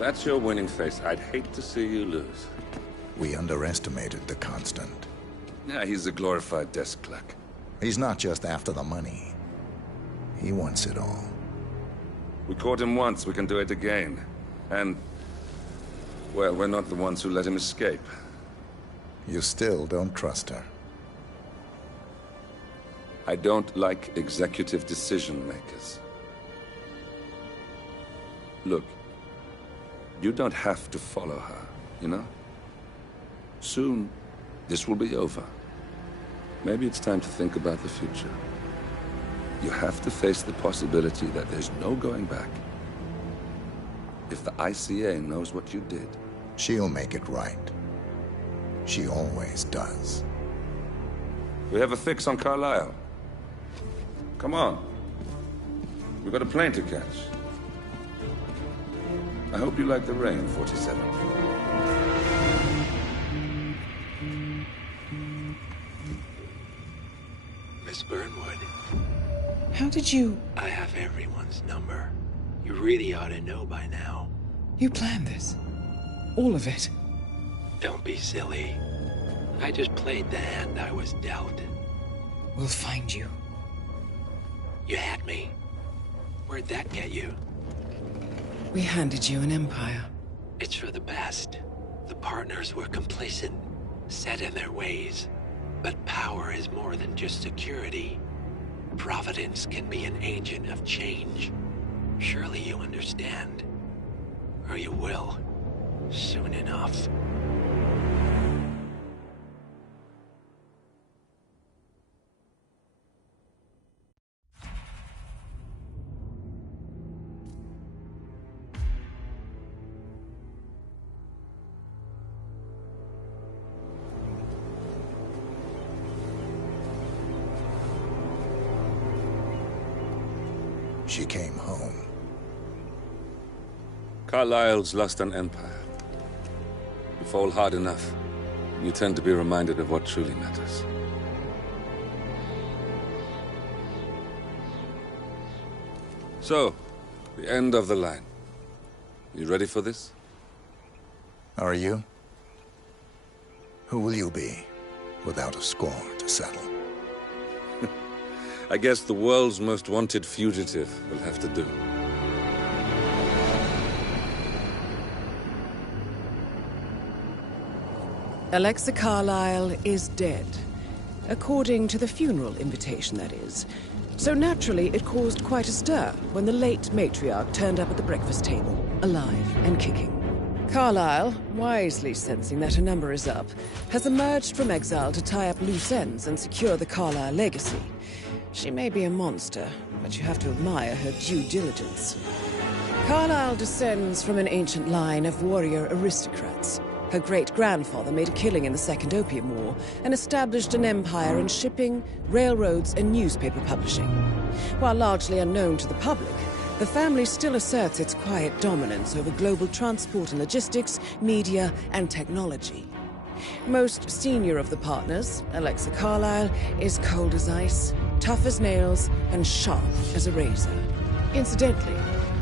that's your winning face, I'd hate to see you lose. We underestimated the Constant. Yeah, he's a glorified desk clerk. He's not just after the money. He wants it all. We caught him once, we can do it again. And, well, we're not the ones who let him escape. You still don't trust her. I don't like executive decision makers. Look, you don't have to follow her, you know? Soon, this will be over. Maybe it's time to think about the future. You have to face the possibility that there's no going back. If the ICA knows what you did... She'll make it right. She always does. We have a fix on Carlisle. Come on. We've got a plane to catch. I hope you like the rain, 47. Miss Burnwood. How did you... I have everyone's number. You really ought to know by now. You planned this? All of it? Don't be silly. I just played the hand I was dealt. We'll find you. You had me. Where'd that get you? We handed you an empire. It's for the best. The partners were complacent, set in their ways. But power is more than just security. Providence can be an agent of change. Surely you understand. Or you will. Soon enough. She came home. Carlisle's lost an empire. You fall hard enough, you tend to be reminded of what truly matters. So, the end of the line. You ready for this? Are you? Who will you be, without a score to settle? I guess the world's most wanted fugitive will have to do. Alexa Carlisle is dead. According to the funeral invitation, that is. So naturally, it caused quite a stir when the late matriarch turned up at the breakfast table, alive and kicking. Carlisle, wisely sensing that her number is up, has emerged from exile to tie up loose ends and secure the Carlisle legacy. She may be a monster, but you have to admire her due diligence. Carlisle descends from an ancient line of warrior aristocrats. Her great-grandfather made a killing in the Second Opium War and established an empire in shipping, railroads, and newspaper publishing. While largely unknown to the public, the family still asserts its quiet dominance over global transport and logistics, media, and technology. Most senior of the partners, Alexa Carlisle, is cold as ice, tough as nails, and sharp as a razor. Incidentally,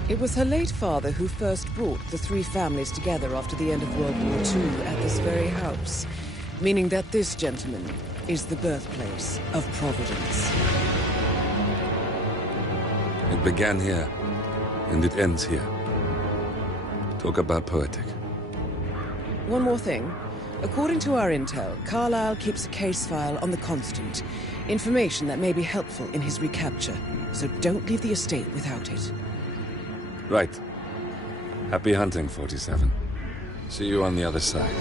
it was her late father who first brought the three families together after the end of World War II at this very house, meaning that this gentleman is the birthplace of Providence. It began here, and it ends here. Talk about poetic. One more thing. According to our intel, Carlisle keeps a case file on the Constant. Information that may be helpful in his recapture, so don't leave the estate without it. Right. Happy hunting, 47. See you on the other side.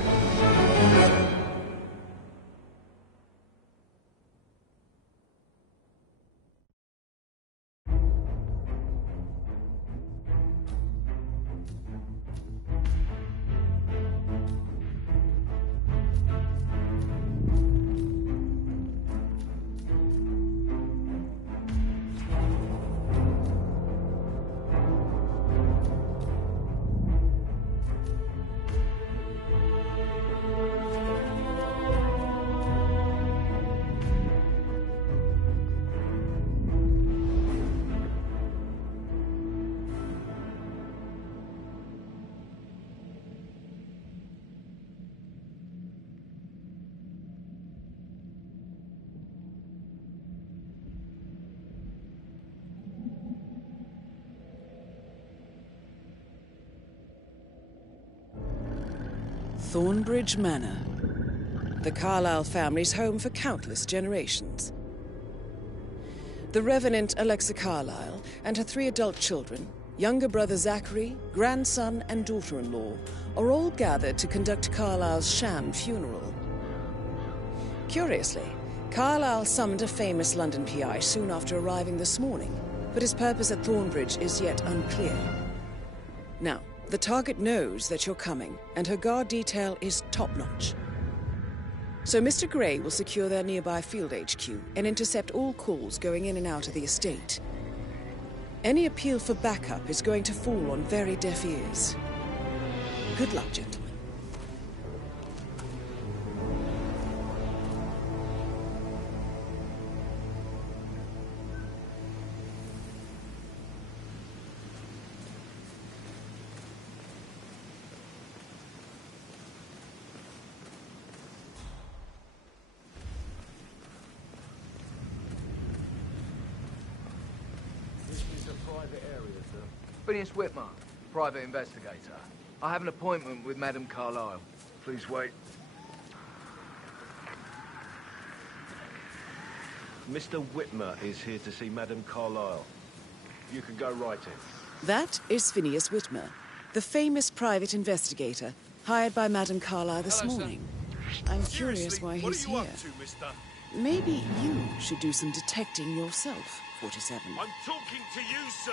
Thornbridge Manor. The Carlyle family's home for countless generations. The Revenant Alexa Carlyle and her 3 adult children, younger brother Zachary, grandson and daughter-in-law, are all gathered to conduct Carlyle's sham funeral. Curiously, Carlyle summoned a famous London PI soon after arriving this morning, but his purpose at Thornbridge is yet unclear. Now, the target knows that you're coming, and her guard detail is top-notch. So Mr. Gray will secure their nearby field HQ and intercept all calls going in and out of the estate. Any appeal for backup is going to fall on very deaf ears. Good luck, gentlemen. Phineas Whitmer, private investigator. I have an appointment with Madame Carlyle. Please wait. Mr. Whitmer is here to see Madame Carlyle. You can go right in. That is Phineas Whitmer, the famous private investigator hired by Madame Carlyle this morning. I'm curious why he's here. What are you up to, mister? Maybe you should do some detecting yourself, 47. I'm talking to you, sir.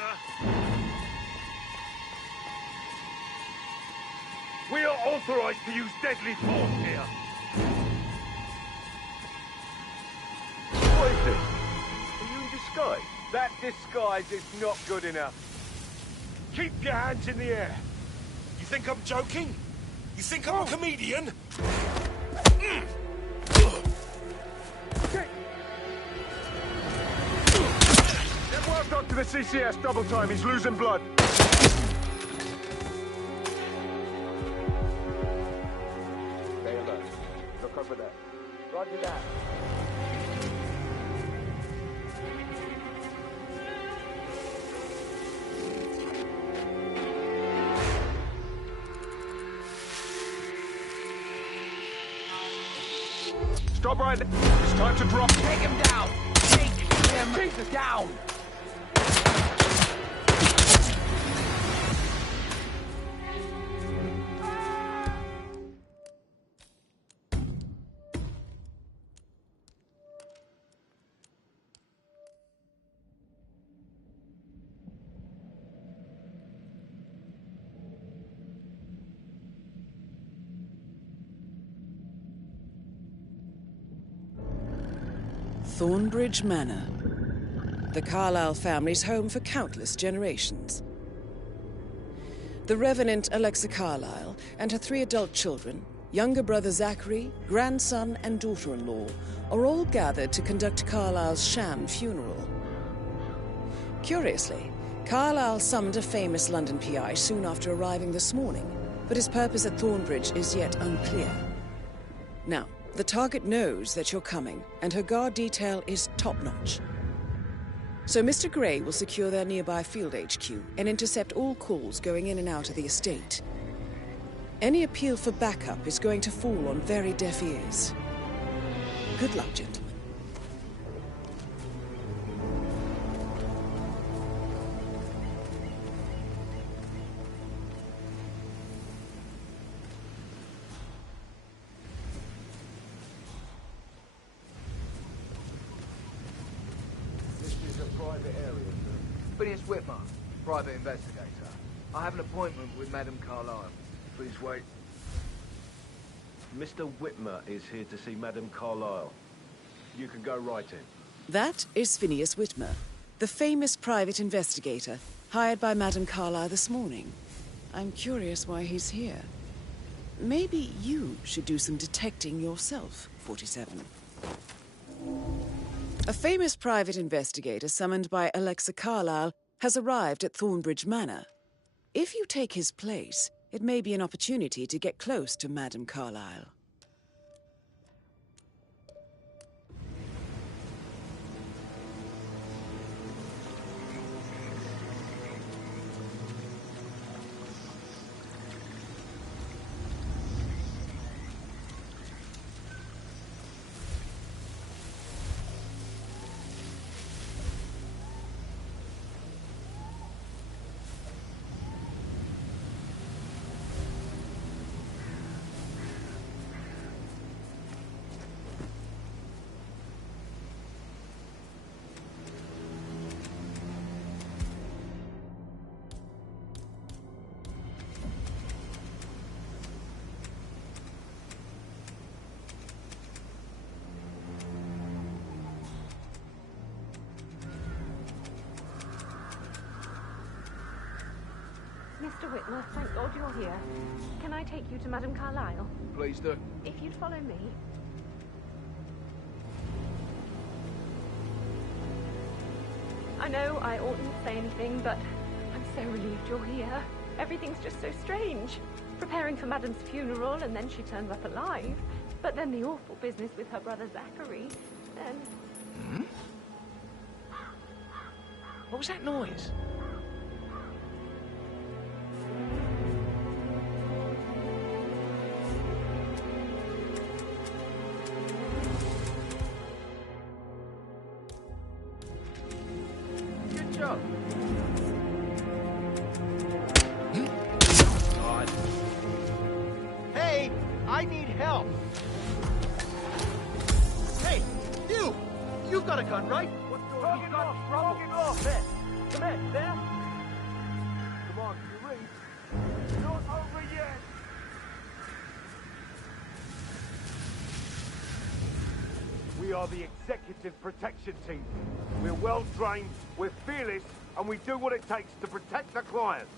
We are authorized to use deadly force here. What is this? Are you in disguise? That disguise is not good enough. Keep your hands in the air. You think I'm joking? You think I'm a comedian? Get worked up to the CCS double time. He's losing blood. Stay alert. Look over there. Roger that. Stop right there. It's time to drop. Take him down! Take him down! Thornbridge Manor. The Carlyle family's home for countless generations. The Revenant Alexa Carlyle and her 3 adult children, younger brother Zachary, grandson and daughter-in-law, are all gathered to conduct Carlyle's sham funeral. Curiously, Carlyle summoned a famous London PI soon after arriving this morning, but his purpose at Thornbridge is yet unclear. Now, the target knows that you're coming, and her guard detail is top-notch. So Mr. Gray will secure their nearby field HQ and intercept all calls going in and out of the estate. Any appeal for backup is going to fall on very deaf ears. Good luck, gentlemen. Phineas Whitmer, private investigator. I have an appointment with Madame Carlyle. Please wait. Mr. Whitmer is here to see Madame Carlyle. You can go right in. That is Phineas Whitmer, the famous private investigator hired by Madame Carlyle this morning. I'm curious why he's here. Maybe you should do some detecting yourself, 47. A famous private investigator summoned by Alexa Carlyle has arrived at Thornbridge Manor. If you take his place, it may be an opportunity to get close to Madame Carlyle. Mr. Whitmer, thank God you're here. Can I take you to Madame Carlyle? Please do. If you'd follow me. I know I oughtn't say anything, but I'm so relieved you're here. Everything's just so strange. Preparing for Madame's funeral, and then she turns up alive. But then the awful business with her brother Zachary. Then... Hmm? What was that noise? Good job. God. Hey, I need help. Hey, you! You've got a gun, right? What's going on? You've got trouble. There. Come in, there. Come on, you read. Not over yet. We are the Executive Protection Team. We're well trained, we're fearless, and we do what it takes to protect the client.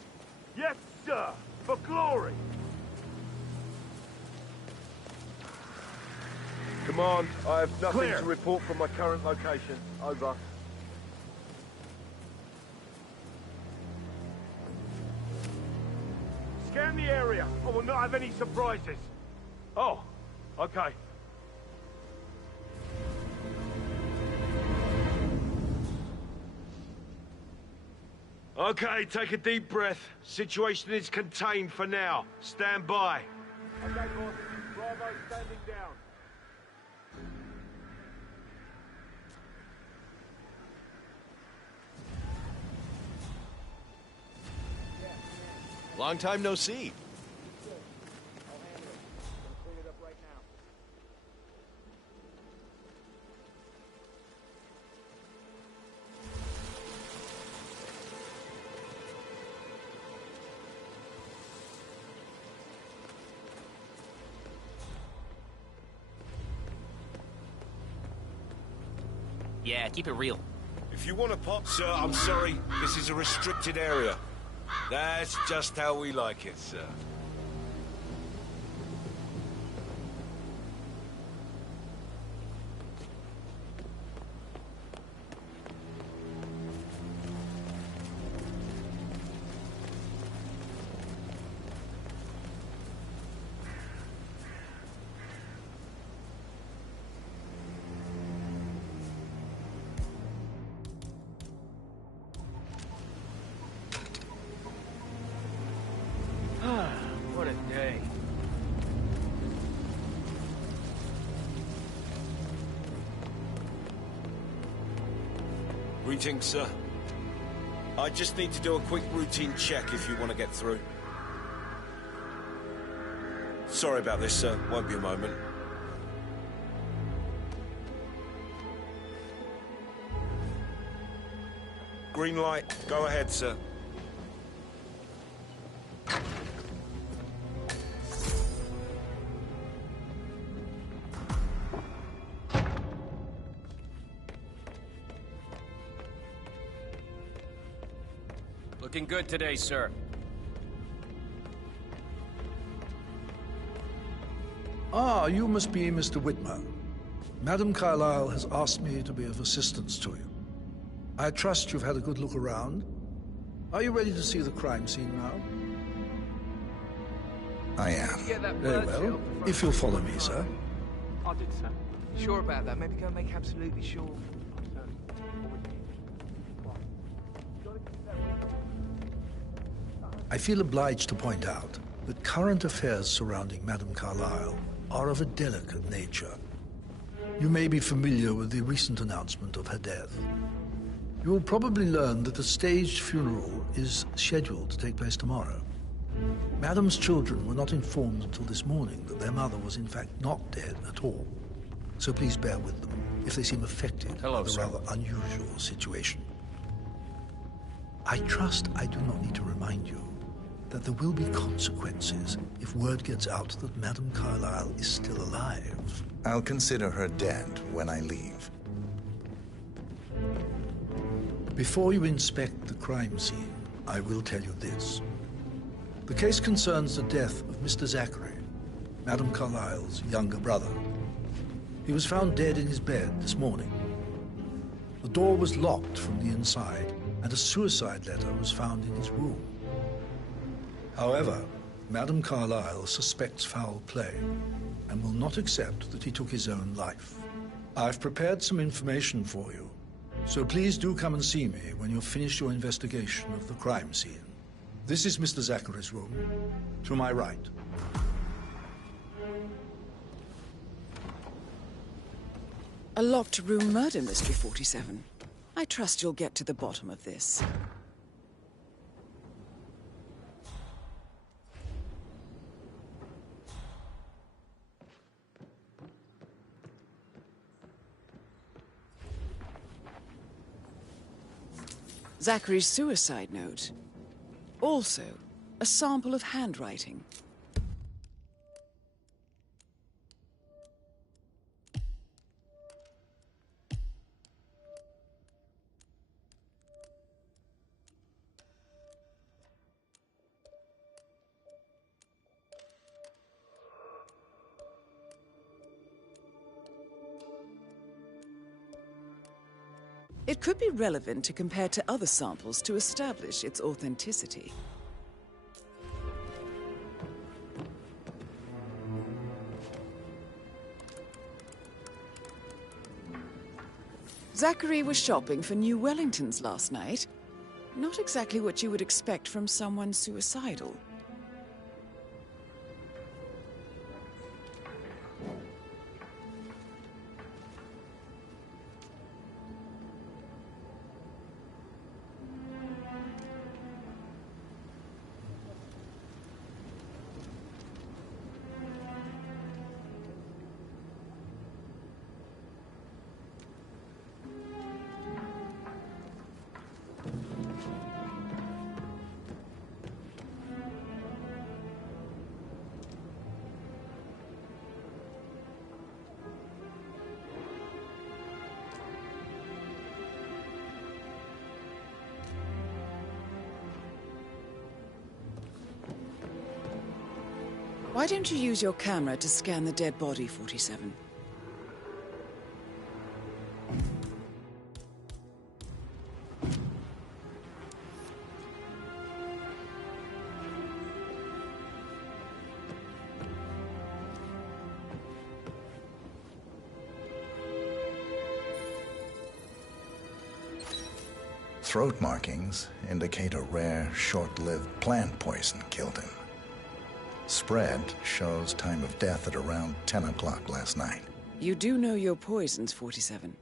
Yes, sir, for glory. Command, I have nothing to report from my current location. Over. Scan the area. I will not have any surprises. Oh, okay. Okay, take a deep breath. Situation is contained for now. Stand by. Okay, boss. Bravo standing down. Long time no see. Yeah, keep it real. If you want to pop, sir, I'm sorry. This is a restricted area. That's just how we like it, sir. What a day. Greetings, sir. I just need to do a quick routine check if you want to get through. Sorry about this, sir. Won't be a moment. Green light. Go ahead, sir. Looking good today, sir. Ah, you must be Mr. Whitmer. Madame Carlyle has asked me to be of assistance to you. I trust you've had a good look around. Are you ready to see the crime scene now? I am. Very well. If you'll follow me, sir. I did, sir. Sure about that? Maybe go and make absolutely sure. I feel obliged to point out that current affairs surrounding Madame Carlyle are of a delicate nature. You may be familiar with the recent announcement of her death. You will probably learn that a staged funeral is scheduled to take place tomorrow. Madame's children were not informed until this morning that their mother was in fact not dead at all. So please bear with them if they seem affected by the rather unusual situation. I trust I do not need to remind you that there will be consequences if word gets out that Madame Carlyle is still alive. I'll consider her dead when I leave. Before you inspect the crime scene, I will tell you this. The case concerns the death of Mr. Zachary, Madame Carlyle's younger brother. He was found dead in his bed this morning. The door was locked from the inside, and a suicide letter was found in his room. However, Madame Carlyle suspects foul play and will not accept that he took his own life. I've prepared some information for you, so please do come and see me when you've finished your investigation of the crime scene. This is Mr. Zachary's room, to my right. A locked room murder mystery, 47. I trust you'll get to the bottom of this. Zachary's suicide note. Also, a sample of handwriting. It could be relevant to compare to other samples to establish its authenticity. Zachary was shopping for new Wellingtons last night. Not exactly what you would expect from someone suicidal. Why don't you use your camera to scan the dead body, 47? Throat markings indicate a rare, short-lived plant poison killed him. Spread shows time of death at around 10 o'clock last night. You do know your poisons, 47.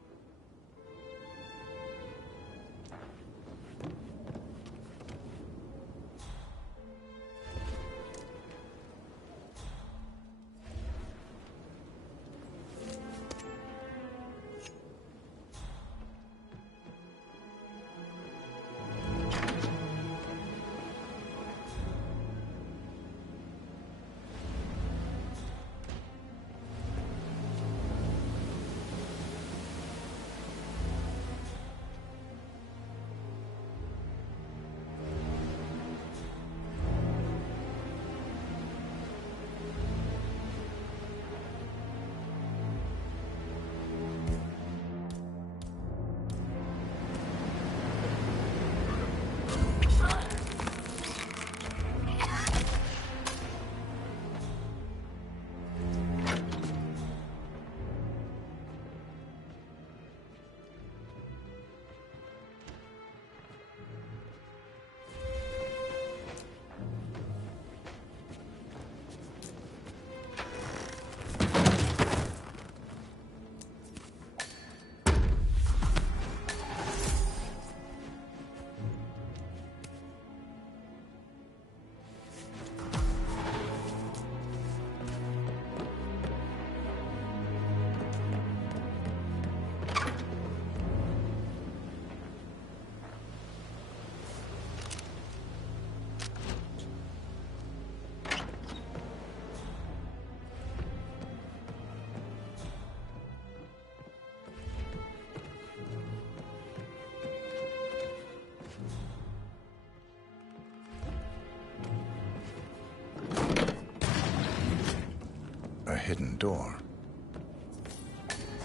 hidden door.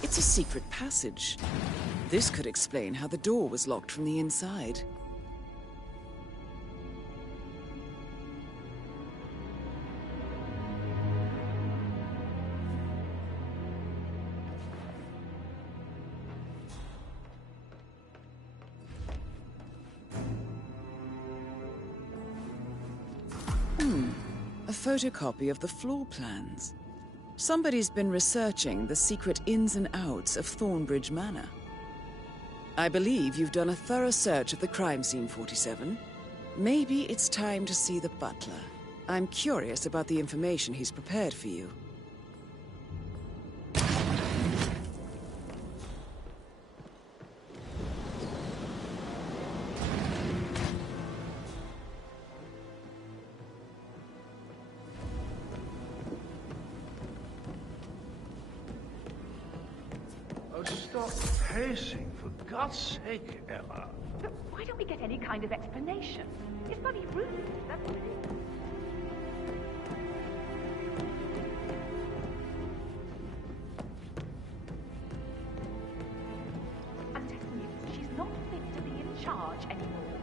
It's a secret passage. This could explain how the door was locked from the inside. A photocopy of the floor plans. Somebody's been researching the secret ins and outs of Thornbridge Manor. I believe you've done a thorough search of the crime scene, 47. Maybe it's time to see the butler. I'm curious about the information he's prepared for you. Stop pacing, for God's sake, Emma. Look, why don't we get any kind of explanation? It's bloody rude, that's what it is. I'm telling you, she's not fit to be in charge anymore.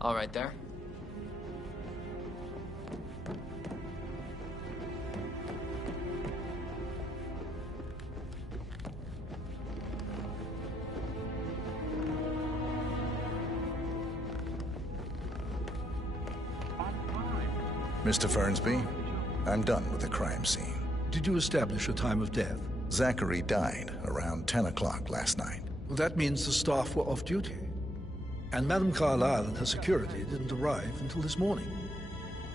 All right there. Mr. Fernsby, I'm done with the crime scene. Did you establish a time of death? Zachary died around 10 o'clock last night. Well, that means the staff were off duty. And Madame Carlyle and her security didn't arrive until this morning.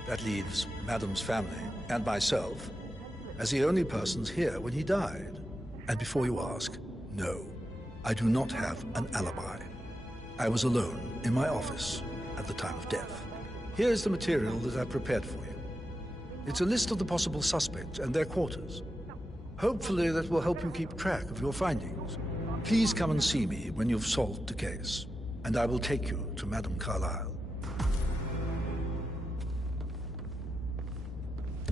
That leaves Madame's family and myself as the only persons here when he died. And before you ask, no, I do not have an alibi. I was alone in my office at the time of death. Here's the material that I prepared for you. It's a list of the possible suspects and their quarters. Hopefully that will help you keep track of your findings. Please come and see me when you've solved the case, and I will take you to Madame Carlyle.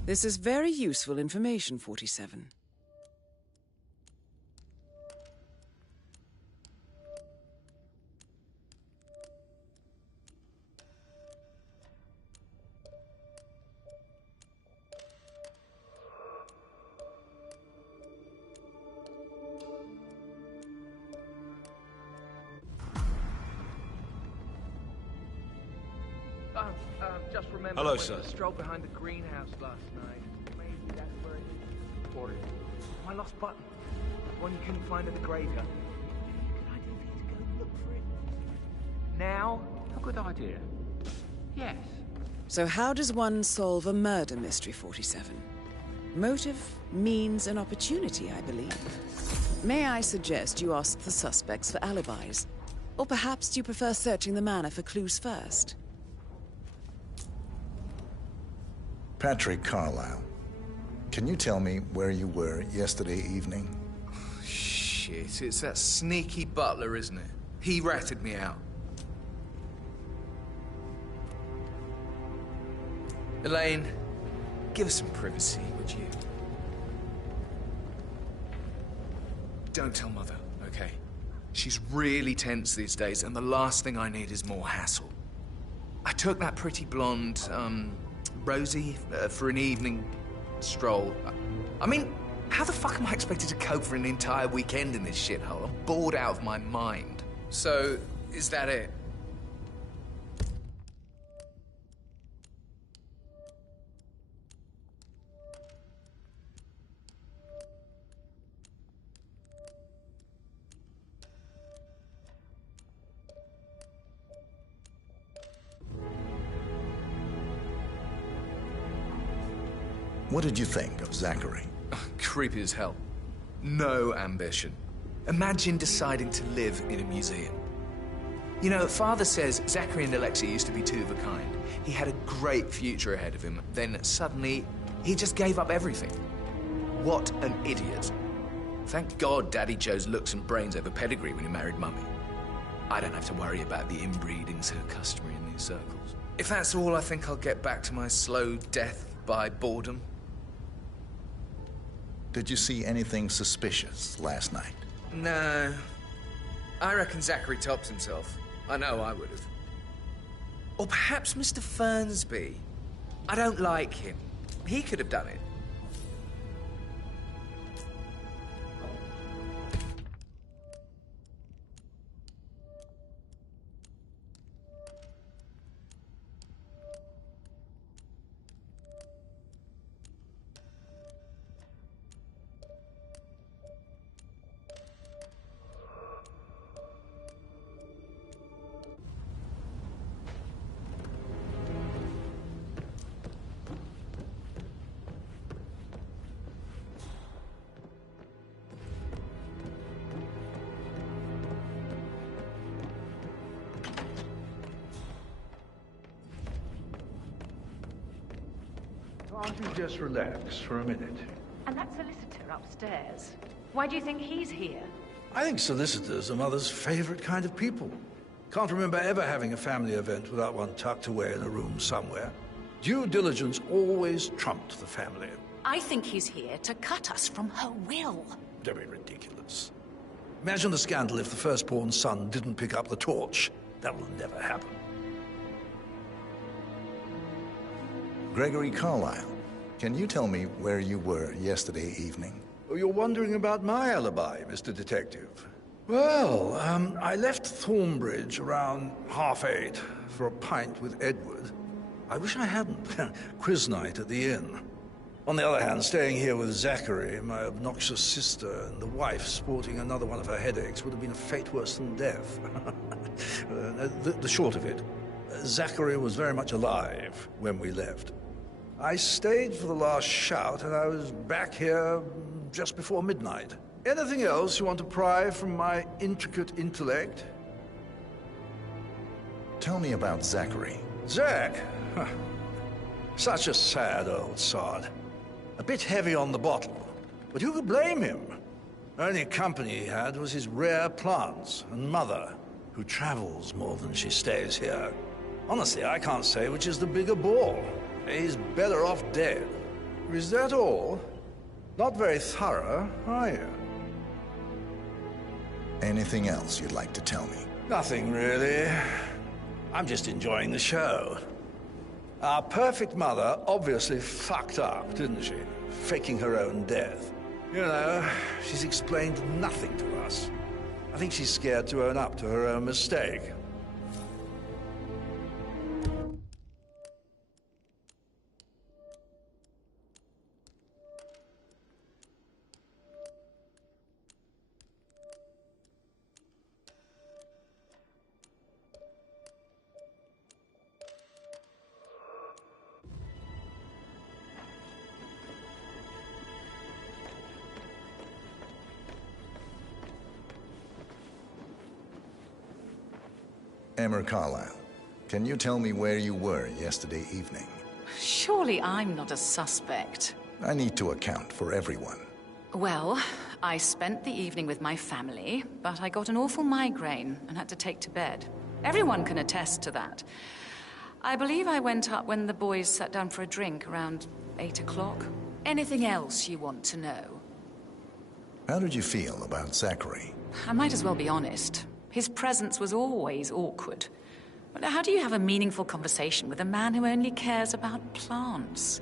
This is very useful information, 47. Just remember Hello, when sir. I strolled behind the greenhouse last night. Maybe that's where it is. What is it? My lost button. The one you couldn't find in the graveyard. Good idea for you to go look for it. Now? A good idea. Yes. So how does one solve a murder mystery, 47? Motive, means, and opportunity, I believe. May I suggest you ask the suspects for alibis? Or perhaps do you prefer searching the manor for clues first? Patrick Carlyle, can you tell me where you were yesterday evening? Shit, it's that sneaky butler, isn't it? He ratted me out. Elaine, give us some privacy, would you? Don't tell Mother, okay? She's really tense these days, and the last thing I need is more hassle. I took that pretty blonde, Rosie, for an evening stroll. I mean, how the fuck am I expected to cope for an entire weekend in this shithole? I'm bored out of my mind. So, is that it? What did you think of Zachary? Creepy as hell. No ambition. Imagine deciding to live in a museum. You know, Father says Zachary and Alexei used to be two of a kind. He had a great future ahead of him. Then suddenly, he just gave up everything. What an idiot. Thank God Daddy chose looks and brains over pedigree when he married Mummy. I don't have to worry about the inbreeding so customary in these circles. If that's all, I think I'll get back to my slow death by boredom. Did you see anything suspicious last night? No. I reckon Zachary tops himself. I know I would have. Or perhaps Mr. Fernsby. I don't like him. He could have done it. Can't you just relax for a minute? And that solicitor upstairs, why do you think he's here? I think solicitors are Mother's favorite kind of people. Can't remember ever having a family event without one tucked away in a room somewhere. Due diligence always trumped the family. I think he's here to cut us from her will. Don't be ridiculous. Imagine the scandal if the firstborn son didn't pick up the torch. That will never happen. Gregory Carlyle, can you tell me where you were yesterday evening? Oh, you're wondering about my alibi, Mr. Detective. Well, I left Thornbridge around 8:30 for a pint with Edward. I wish I hadn't. Quiz night at the inn. On the other hand, staying here with Zachary, my obnoxious sister, and the wife sporting another one of her headaches would have been a fate worse than death. The short of it, Zachary was very much alive when we left. I stayed for the last shout, and I was back here just before midnight. Anything else you want to pry from my intricate intellect? Tell me about Zachary. Zach? Huh. Such a sad old sod. A bit heavy on the bottle, but who could blame him? The only company he had was his rare plants and Mother, who travels more than she stays here. Honestly, I can't say which is the bigger ball. He's better off dead. Is that all? Not very thorough, are you? Anything else you'd like to tell me? Nothing, really. I'm just enjoying the show. Our perfect mother obviously fucked up, didn't she? Faking her own death. You know, she's explained nothing to us. I think she's scared to own up to her own mistake. Emma Carlyle, can you tell me where you were yesterday evening? Surely I'm not a suspect. I need to account for everyone. Well, I spent the evening with my family, but I got an awful migraine and had to take to bed. Everyone can attest to that. I believe I went up when the boys sat down for a drink around 8 o'clock. Anything else you want to know? How did you feel about Zachary? I might as well be honest. His presence was always awkward. But how do you have a meaningful conversation with a man who only cares about plants?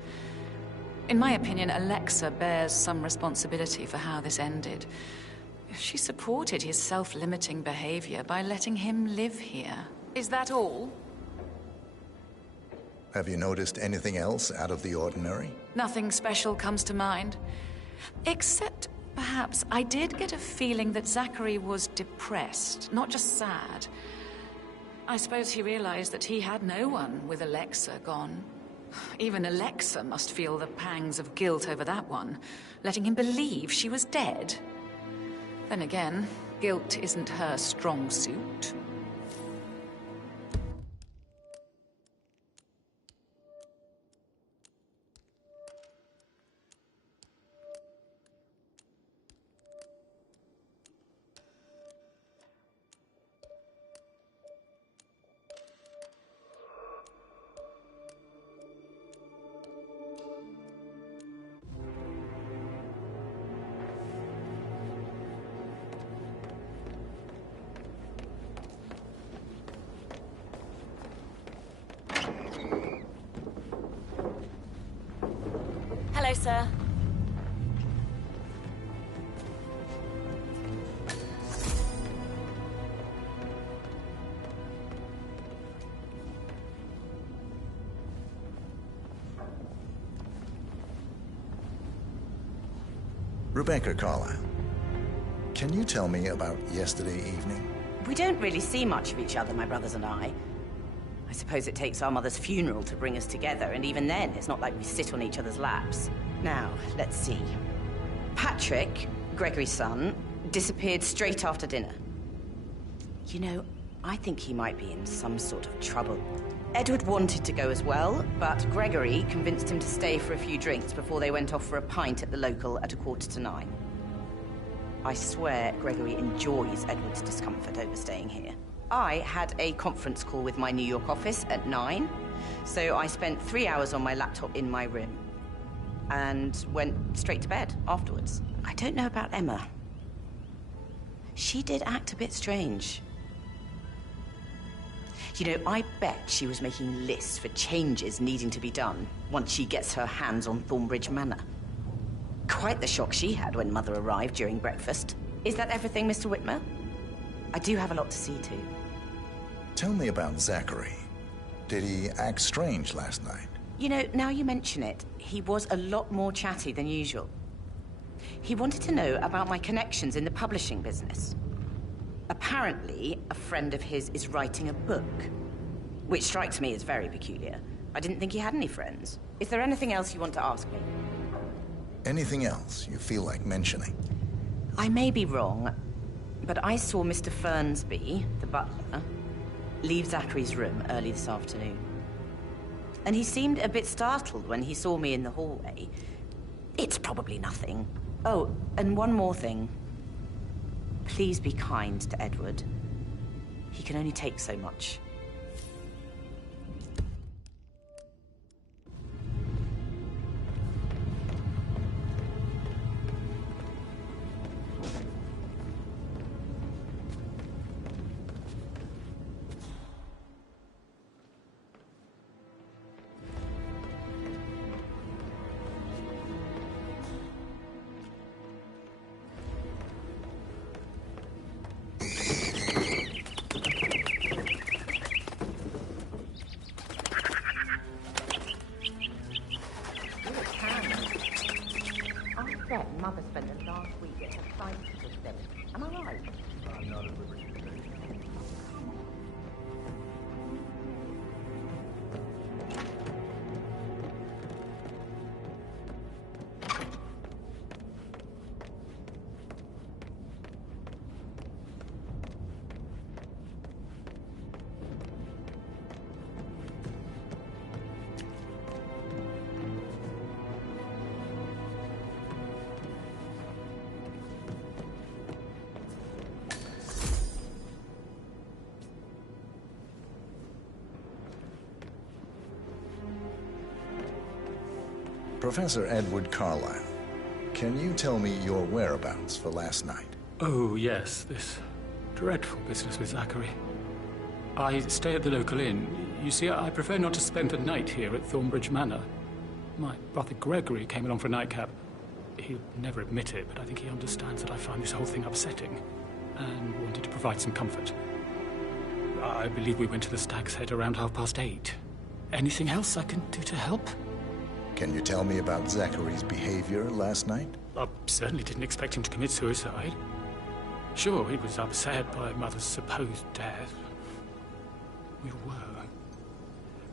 In my opinion, Alexa bears some responsibility for how this ended. She supported his self-limiting behavior by letting him live here. Is that all? Have you noticed anything else out of the ordinary? Nothing special comes to mind. Except, perhaps, I did get a feeling that Zachary was depressed, not just sad. I suppose he realized that he had no one with Alexa gone. Even Alexa must feel the pangs of guilt over that one, letting him believe she was dead. Then again, guilt isn't her strong suit. Hello, sir. Rebecca Carlyle, can you tell me about yesterday evening? We don't really see much of each other, my brothers and I. I suppose it takes our mother's funeral to bring us together, and even then, it's not like we sit on each other's laps. Now, let's see. Patrick, Gregory's son, disappeared straight after dinner. You know, I think he might be in some sort of trouble. Edward wanted to go as well, but Gregory convinced him to stay for a few drinks before they went off for a pint at the local at 9:15. I swear Gregory enjoys Edward's discomfort over staying here. I had a conference call with my New York office at 9, so I spent 3 hours on my laptop in my room and went straight to bed afterwards. I don't know about Emma. She did act a bit strange. You know, I bet she was making lists for changes needing to be done once she gets her hands on Thornbridge Manor. Quite the shock she had when Mother arrived during breakfast. Is that everything, Mr. Whitmer? I do have a lot to see to. Tell me about Zachary. Did he act strange last night? You know, now you mention it, he was a lot more chatty than usual. He wanted to know about my connections in the publishing business. Apparently, a friend of his is writing a book, which strikes me as very peculiar. I didn't think he had any friends. Is there anything else you want to ask me? Anything else you feel like mentioning? I may be wrong, but I saw Mr. Fernsby, the butler, leave Zachary's room early this afternoon. And he seemed a bit startled when he saw me in the hallway. It's probably nothing. Oh, and one more thing. Please be kind to Edward. He can only take so much. Mother spent the last week at her site system. Am I right? I'm not at liberty to say. Professor Edward Carlyle, can you tell me your whereabouts for last night? Oh, yes, this dreadful business with Zachary. I stay at the local inn. You see, I prefer not to spend the night here at Thornbridge Manor. My brother Gregory came along for a nightcap. He'll never admit it, but I think he understands that I find this whole thing upsetting and wanted to provide some comfort. I believe we went to the Stag's Head around 8:30. Anything else I can do to help? Can you tell me about Zachary's behavior last night? I certainly didn't expect him to commit suicide. Sure, he was upset by Mother's supposed death. We were.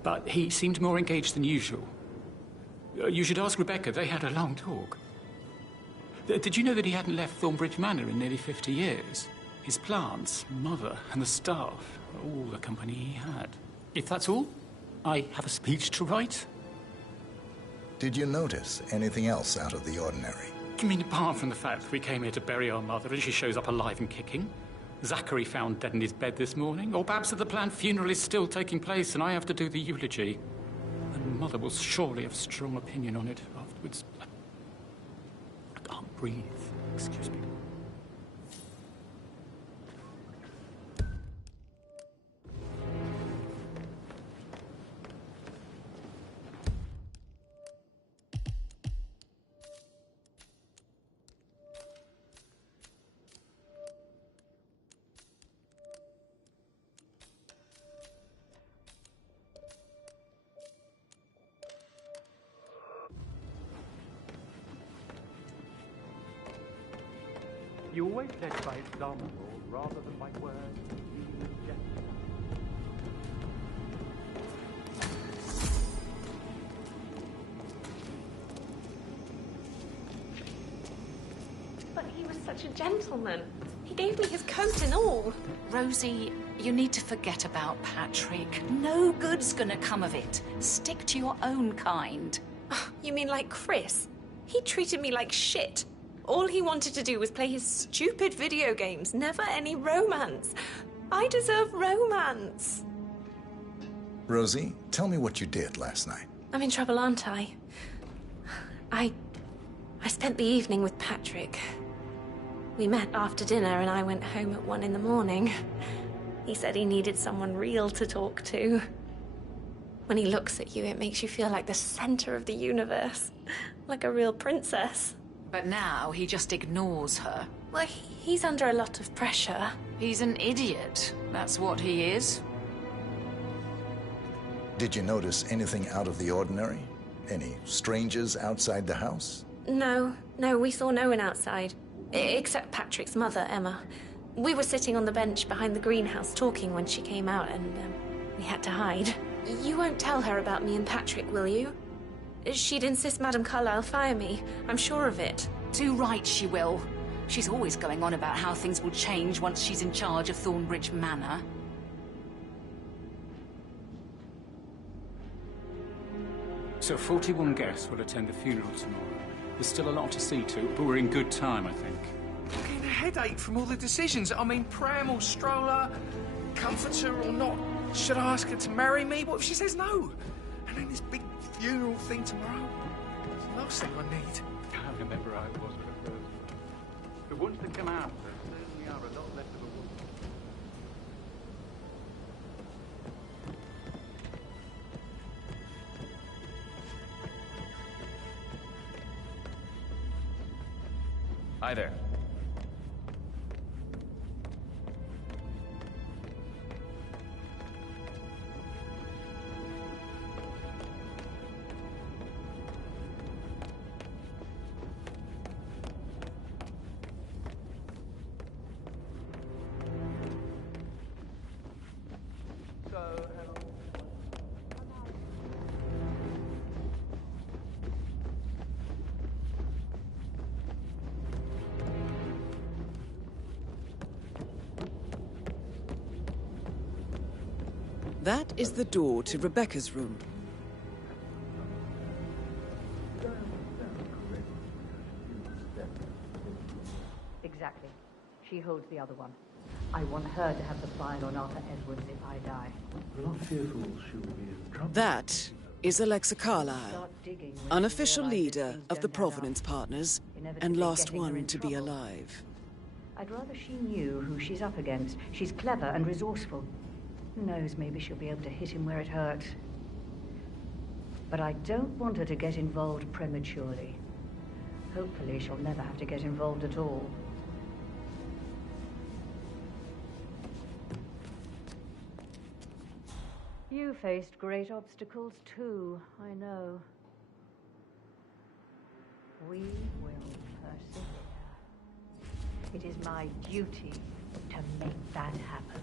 But he seemed more engaged than usual. You should ask Rebecca. They had a long talk. Did you know that he hadn't left Thornbridge Manor in nearly 50 years? His plants, Mother, and the staff, all the company he had. If that's all, I have a speech to write. Did you notice anything else out of the ordinary? You mean apart from the fact that we came here to bury our mother and she shows up alive and kicking? Zachary found dead in his bed this morning? Or perhaps that the planned funeral is still taking place and I have to do the eulogy? And Mother will surely have a strong opinion on it afterwards. I can't breathe. Excuse me. You always led by example rather than by words. But he was such a gentleman. He gave me his coat and all. Rosie, you need to forget about Patrick. No good's gonna come of it. Stick to your own kind. You mean like Chris? He treated me like shit. All he wanted to do was play his stupid video games, never any romance. I deserve romance. Rosie, tell me what you did last night. I'm in trouble, aren't I? I spent the evening with Patrick. We met after dinner and I went home at 1 in the morning. He said he needed someone real to talk to. When he looks at you, it makes you feel like the center of the universe. Like a real princess. But now he just ignores her. Well, he's under a lot of pressure. He's an idiot. That's what he is. Did you notice anything out of the ordinary? Any strangers outside the house? No, we saw no one outside. Except Patrick's mother, Emma. We were sitting on the bench behind the greenhouse talking when she came out and we had to hide. You won't tell her about me and Patrick, will you? She'd insist Madame Carlyle fire me. I'm sure of it. Too right she will. She's always going on about how things will change once she's in charge of Thornbridge Manor. So 41 guests will attend the funeral tomorrow. There's still a lot to see to, but we're in good time, I think. I'm getting a headache from all the decisions. I mean, pram or stroller, comforter or not. Should I ask her to marry me? What if she says no? And then this big funeral thing tomorrow. It's the last thing I need. I remember how it was for the first one. The ones that come out, there certainly are a lot less of a woman. Hi there. That is the door to Rebecca's room. Exactly. She holds the other one. I want her to have the file on Arthur Edwards if I die. We're not fearful she will be in trouble. That is Alexa Carlyle, unofficial leader of the Providence Partners, and last one to be alive. I'd rather she knew who she's up against. She's clever and resourceful. Who knows, maybe she'll be able to hit him where it hurts. But I don't want her to get involved prematurely. Hopefully she'll never have to get involved at all. You faced great obstacles too, I know. We will persevere. It is my duty to make that happen.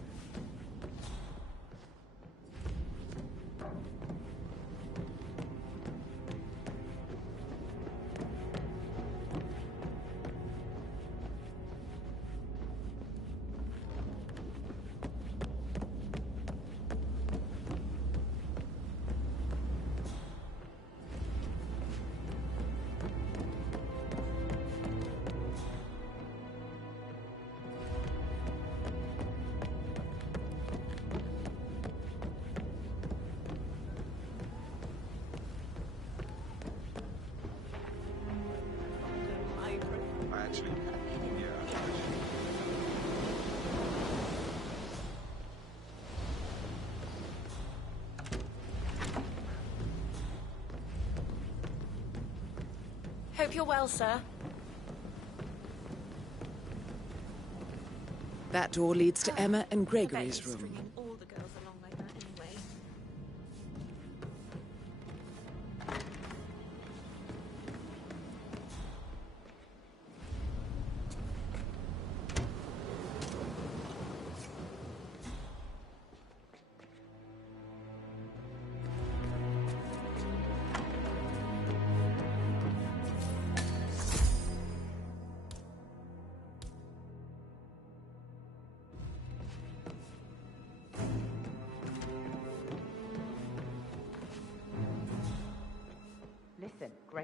Hope you're well, sir. That door leads to Emma and Gregory's room. Stringing all the girls along like that anyway.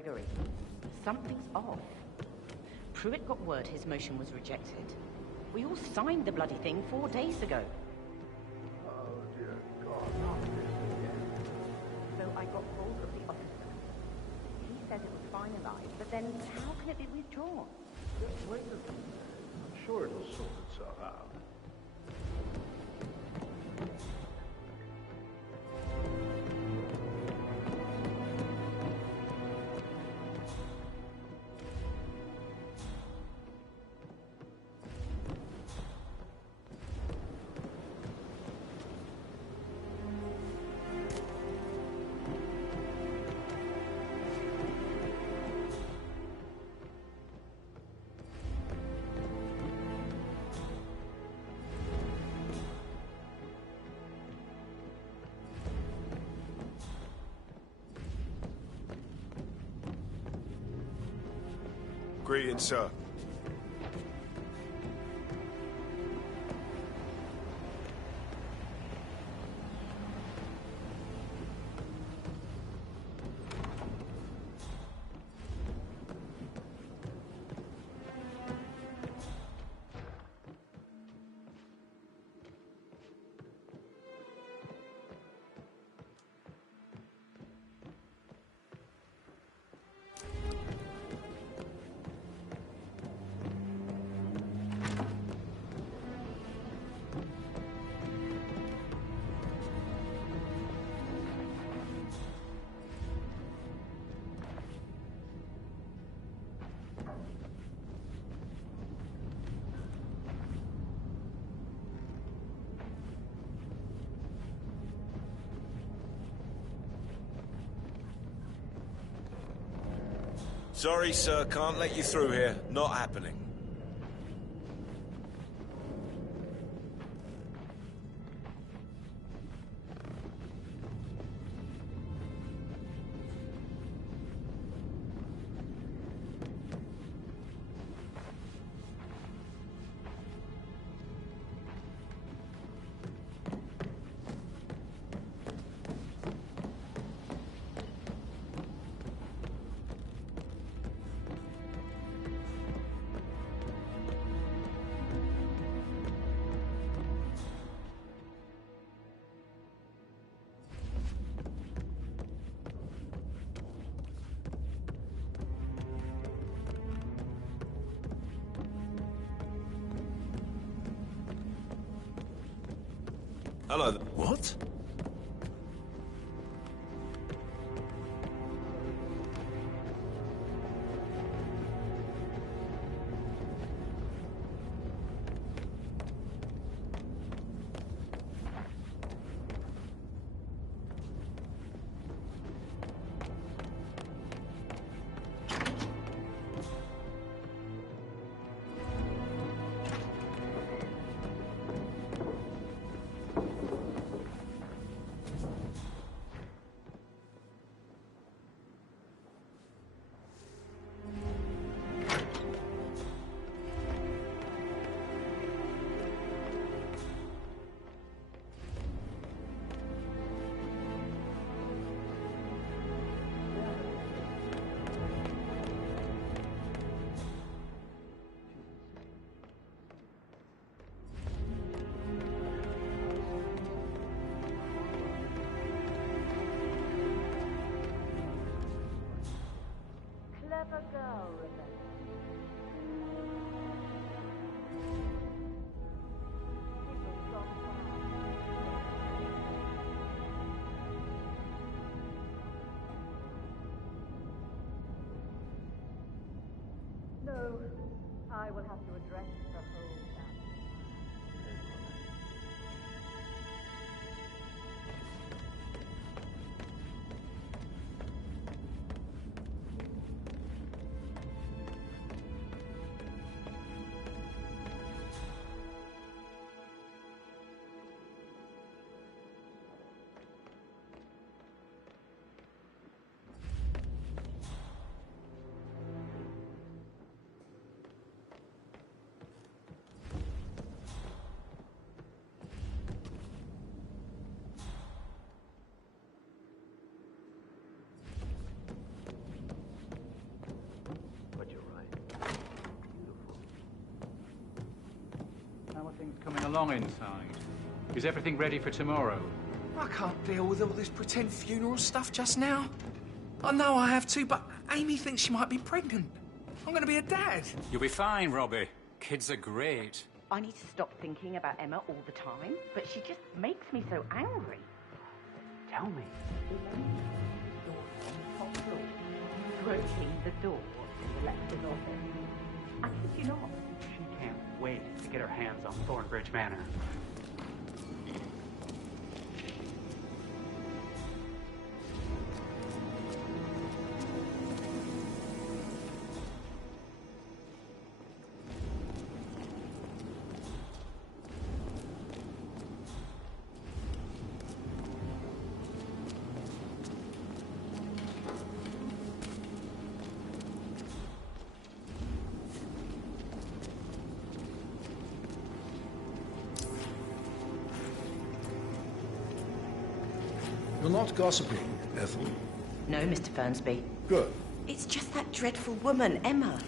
Gregory. Something's off. Pruitt got word his motion was rejected. We all signed the bloody thing 4 days ago. Oh, dear God, not this again. So I got hold of the officer. He said it was finalized, but then how can it be withdrawn? Just wait a few days. I'm sure it'll sort itself out. Greetings, sir. Sorry, sir, can't let you through here. Not happening. Hello. What? Clever girl, Rebecca. This'll gone far. No, I will have to address the whole family. coming along inside? Is everything ready for tomorrow? I can't deal with all this pretend funeral stuff just now. I know I have to, but Amy thinks she might be pregnant. I'm going to be a dad. You'll be fine, Robbie. Kids are great. I need to stop thinking about Emma all the time, but she just makes me so angry. Tell me. Approaching the door to the lecturer's office. I kid you not. She can't wait to get her hands on Thornbridge Manor. You're not gossiping, Ethel. No, Mr. Fernsby. Good. It's just that dreadful woman, Emma.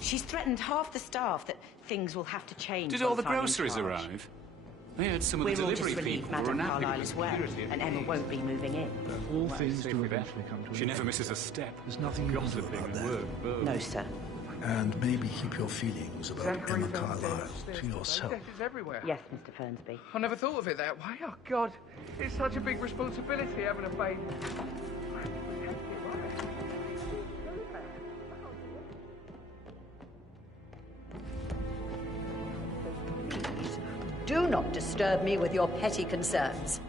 She's threatened half the staff that things will have to change. Did all the once I'm in groceries charge. arrive? I heard some of the We're all delivery just relieved people were Madame unhappy Carlyle with as well, security at and the Emma gate. won't be moving in. All Well, things safe do with that. eventually come to an She never end. misses a step. There's nothing you can do Gossiping about and that. word both. No, sir. And maybe keep your feelings about Emma Carlyle to yourself. Death is everywhere. Yes, Mr. Fernsby. I never thought of it that way. Oh, God. It's such a big responsibility having a baby. Do not disturb me with your petty concerns.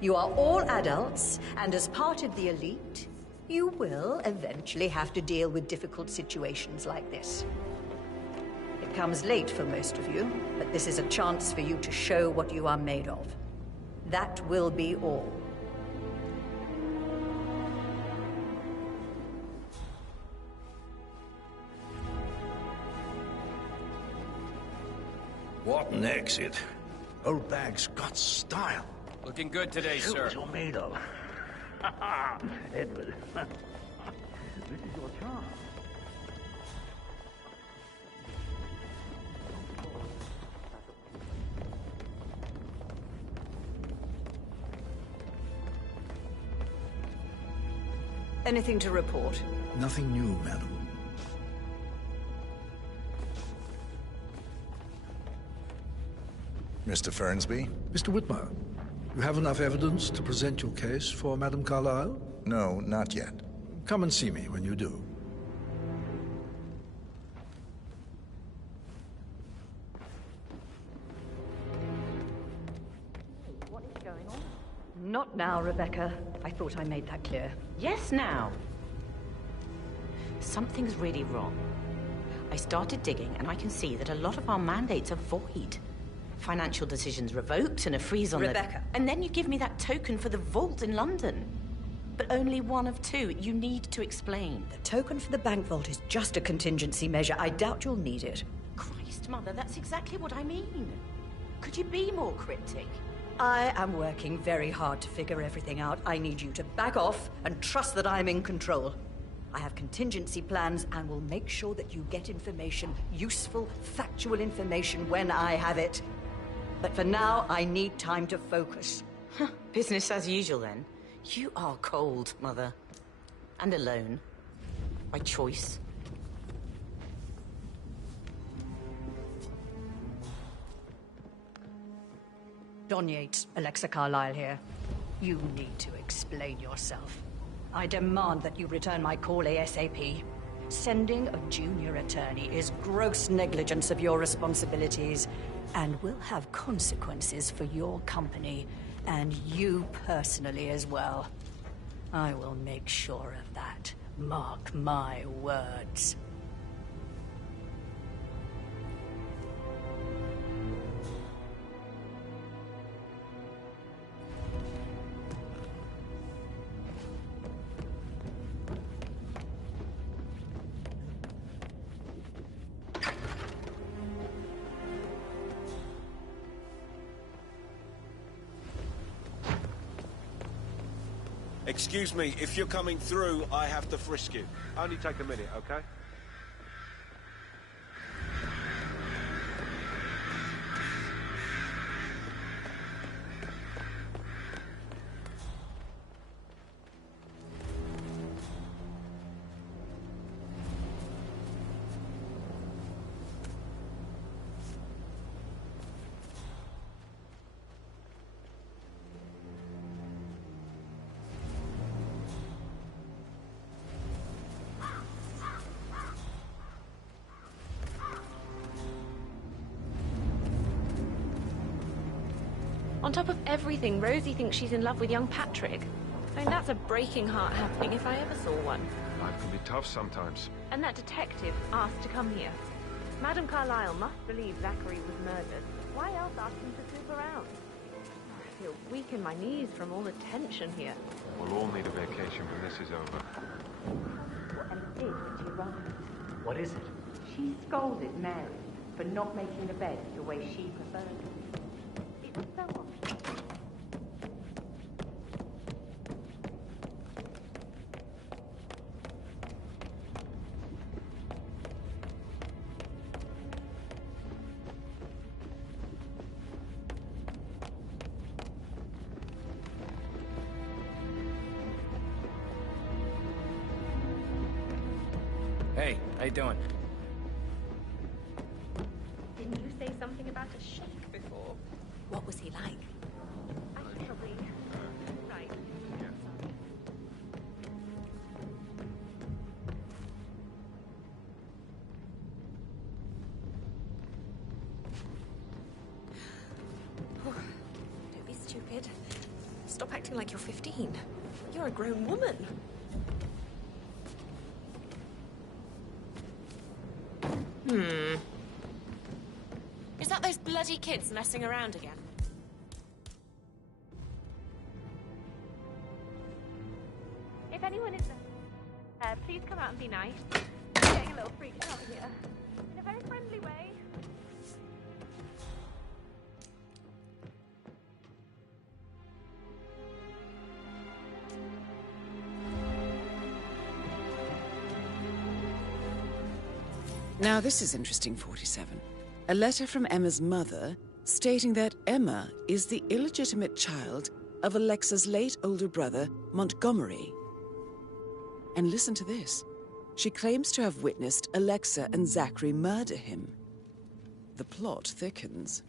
You are all adults, and as part of the elite, you will eventually have to deal with difficult situations like this. It comes late for most of you, but this is a chance for you to show what you are made of. That will be all. What an exit. Old bag's got style. Looking good today, Show sir. what you're made of. Edward, this is your chance. Anything to report? Nothing new, madam. Mr. Fernsby? Mr. Whitmer, you have enough evidence to present your case for Madame Carlyle? No, not yet. Come and see me when you do. What is going on? Not now, Rebecca. I thought I made that clear. Yes, now. Something's really wrong. I started digging, and I can see that a lot of our mandates are void. Financial decisions revoked and a freeze on Rebecca. And then you give me that token for the vault in London. But only one of two. You need to explain. The token for the bank vault is just a contingency measure. I doubt you'll need it. Christ, Mother, that's exactly what I mean. Could you be more cryptic? I am working very hard to figure everything out. I need you to back off and trust that I'm in control. I have contingency plans and will make sure that you get information, useful, factual information when I have it. But for now, I need time to focus. Business as usual, then. You are cold, Mother. And alone. By choice. Don Yates, Alexa Carlyle here. You need to explain yourself. I demand that you return my call ASAP. Sending a junior attorney is gross negligence of your responsibilities and will have consequences for your company and you personally as well. I will make sure of that. Mark my words. Excuse me, if you're coming through, I have to frisk you. Only take a minute, okay? On top of everything, Rosie thinks she's in love with young Patrick. I mean, that's a breaking heart happening if I ever saw one. Life can be tough sometimes. And that detective asked to come here. Madame Carlyle must believe Zachary was murdered. Why else ask him to snoop around? I feel weak in my knees from all the tension here. We'll all need a vacation when this is over. And it did when she arrived. What is it? She scolded Mary for not making the bed the way she preferred it. It was so obvious. Hey, how you doing? Didn't you say something about a sheik before? What was he like? Actually, right. Don't be stupid. Stop acting like you're 15. You're a grown woman. Is that those bloody kids messing around again? If anyone is there, please come out and be nice. I'm getting a little freaked out here. In a very friendly way. Now this is interesting, 47. A letter from Emma's mother stating that Emma is the illegitimate child of Alexa's late older brother, Montgomery. And listen to this. She claims to have witnessed Alexa and Zachary murder him. The plot thickens.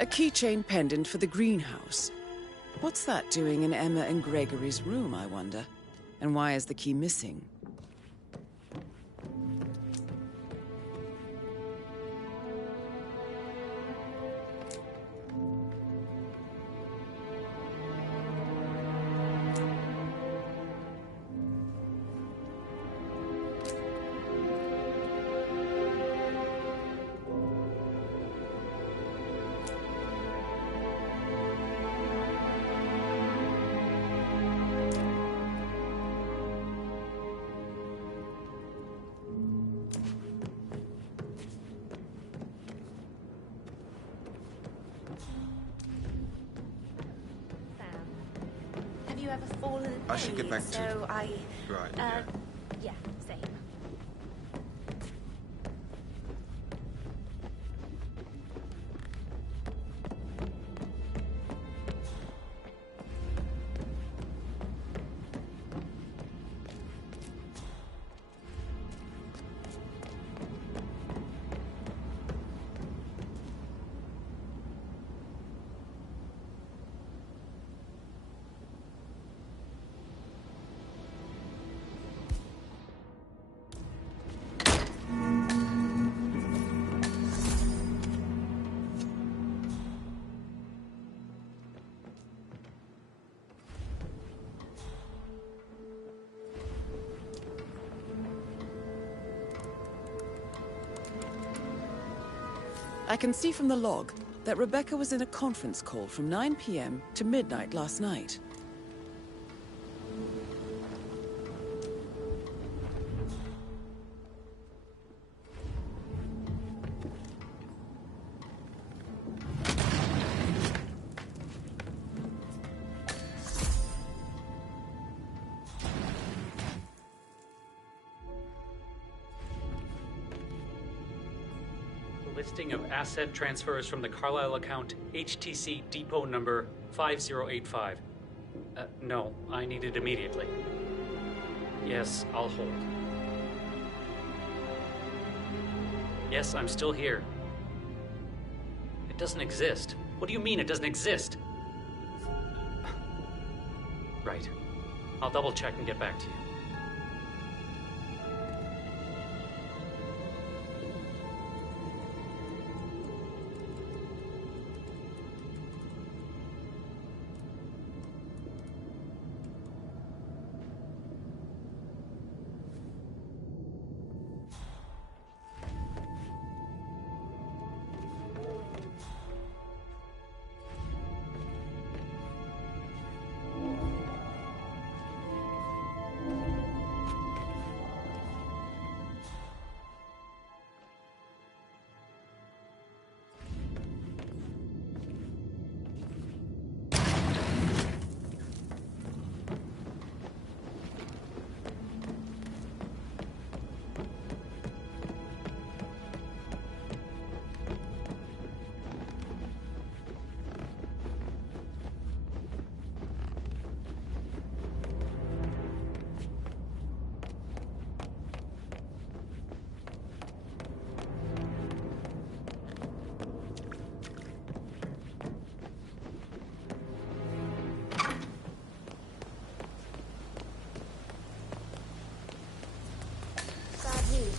A keychain pendant for the greenhouse. What's that doing in Emma and Gregory's room, I wonder? And why is the key missing? Have you ever fallen in I should get back to... So I... Right, yeah. Yeah, same. I can see from the log that Rebecca was in a conference call from 9 p.m. to midnight last night. Listing of asset transfers from the Carlisle account HTC depot number 5085. No, I need it immediately. Yes, I'll hold. Yes, I'm still here. It doesn't exist. What do you mean it doesn't exist? Right. I'll double check and get back to you.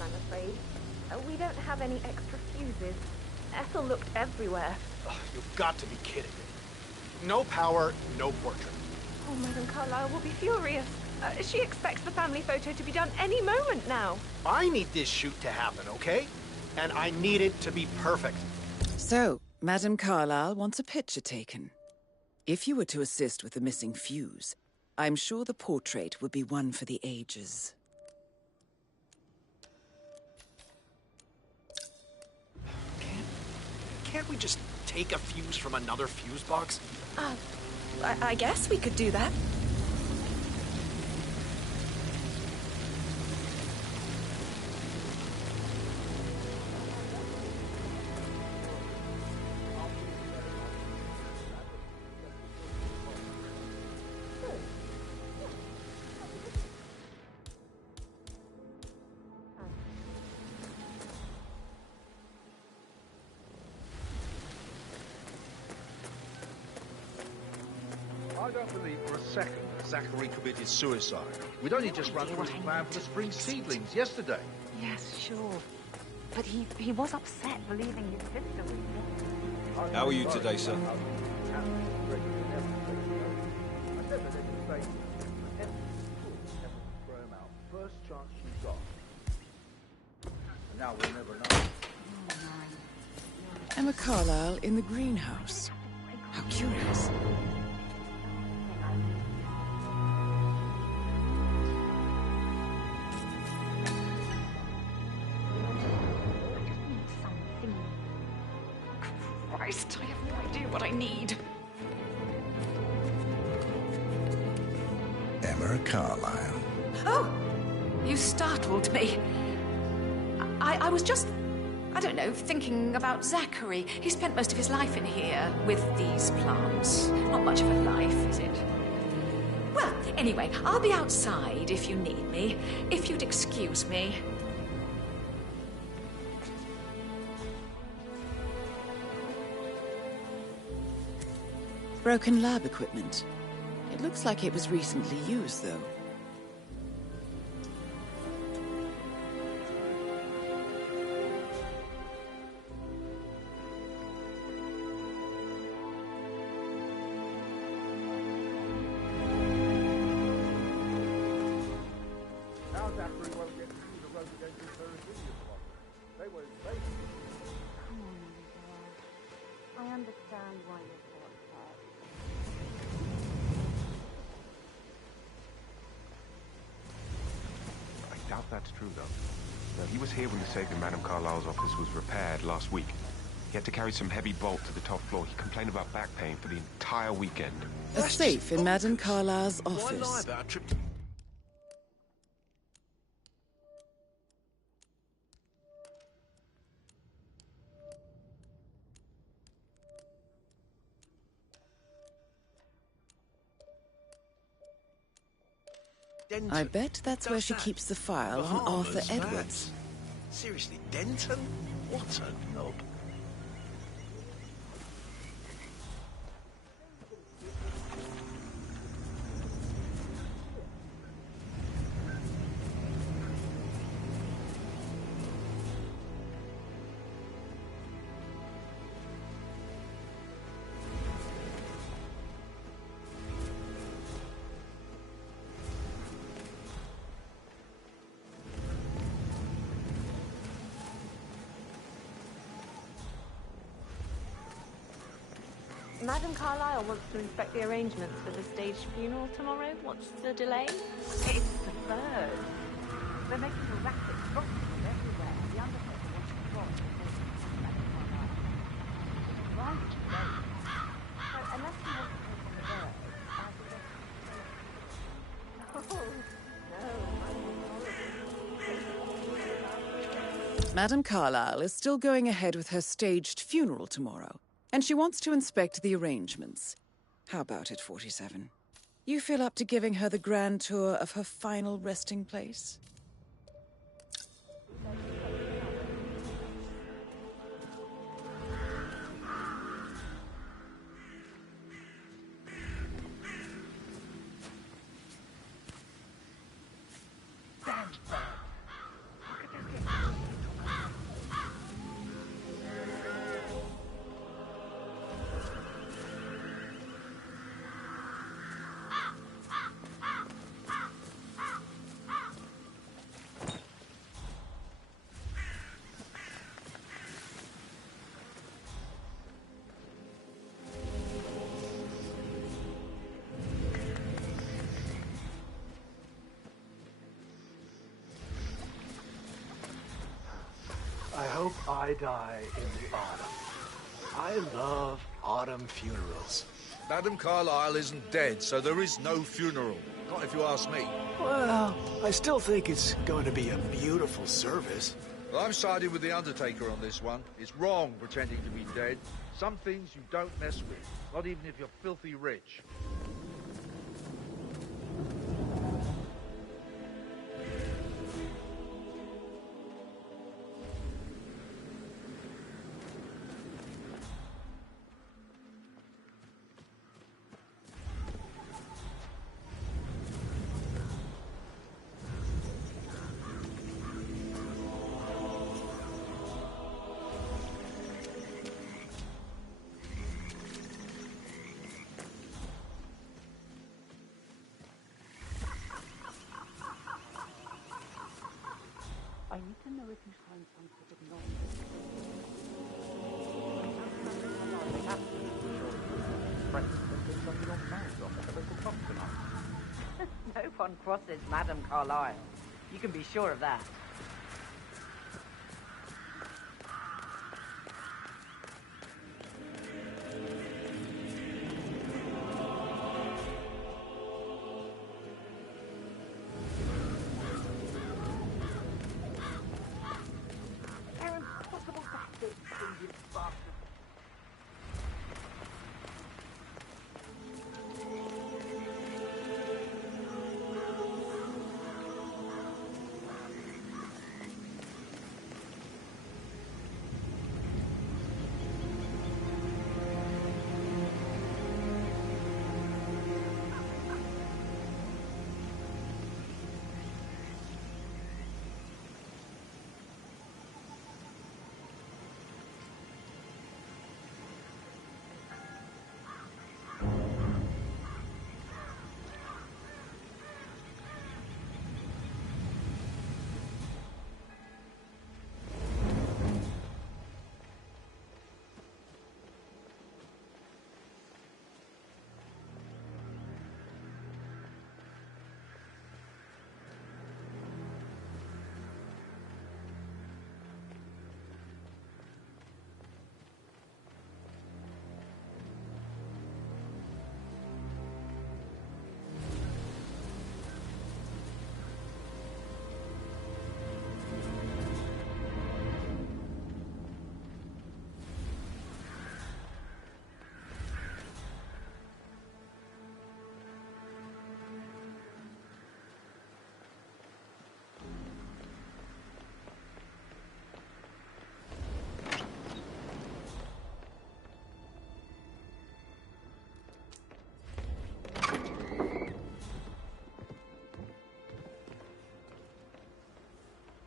I'm afraid. We don't have any extra fuses. Ethel looked everywhere. You've got to be kidding me. No power, no portrait. Oh, Madame Carlyle will be furious. She expects the family photo to be done any moment now. I need this shoot to happen, okay? And I need it to be perfect. So, Madame Carlyle wants a picture taken. If you were to assist with the missing fuse, I'm sure the portrait would be one for the ages. Can't we just take a fuse from another fuse box? I guess we could do that. I don't believe for a second that Zachary committed suicide. We'd only just run through his plan for the spring seedlings yesterday. Yes, sure. But he was upset believing his sister was dead. How are you today, sir? First chance she got. Now we'll never know. Emma Carlyle in the greenhouse. How curious. Christ, I have no idea what I need. Emma Carlyle. Oh! You startled me. I was just, I don't know, thinking about Zachary. He spent most of his life in here with these plants. Not much of a life, is it? Well, anyway, I'll be outside if you need me. If you'd excuse me. Broken lab equipment. It looks like it was recently used, though. How Zachary won't get through the road against his Herodian block. They were late. Come on, Annabelle. I understand why you're so upset. I doubt that's true, though. No, he was here when the safe in Madame Carlyle's office was repaired last week. He had to carry some heavy bolt to the top floor. He complained about back pain for the entire weekend. A safe in Madame Carlyle's Why lie office. about a trip? I bet that's where she keeps the file on Arthur Edwards. Seriously, Denton? What a knob. Madam Carlyle wants to inspect the arrangements for the staged funeral tomorrow. What's the delay? It's the bird. They're making a racket, dropping them everywhere. The undertaker wants to drop the Madam Carlyle. Right today. So unless he wants to take on the bird, I suggest... Madam Carlyle is still going ahead with her staged funeral tomorrow, and she wants to inspect the arrangements. How about it, 47? You feel up to giving her the grand tour of her final resting place? I hope I die in the autumn. I love autumn funerals. Madam Carlyle isn't dead, so there is no funeral. Not if you ask me. Well, I still think it's going to be a beautiful service. Well, I'm siding with the Undertaker on this one. It's wrong pretending to be dead. Some things you don't mess with, not even if you're filthy rich. I need to know if you signed some sort of nonsense. No one crosses Madam Carlyle. You can be sure of that.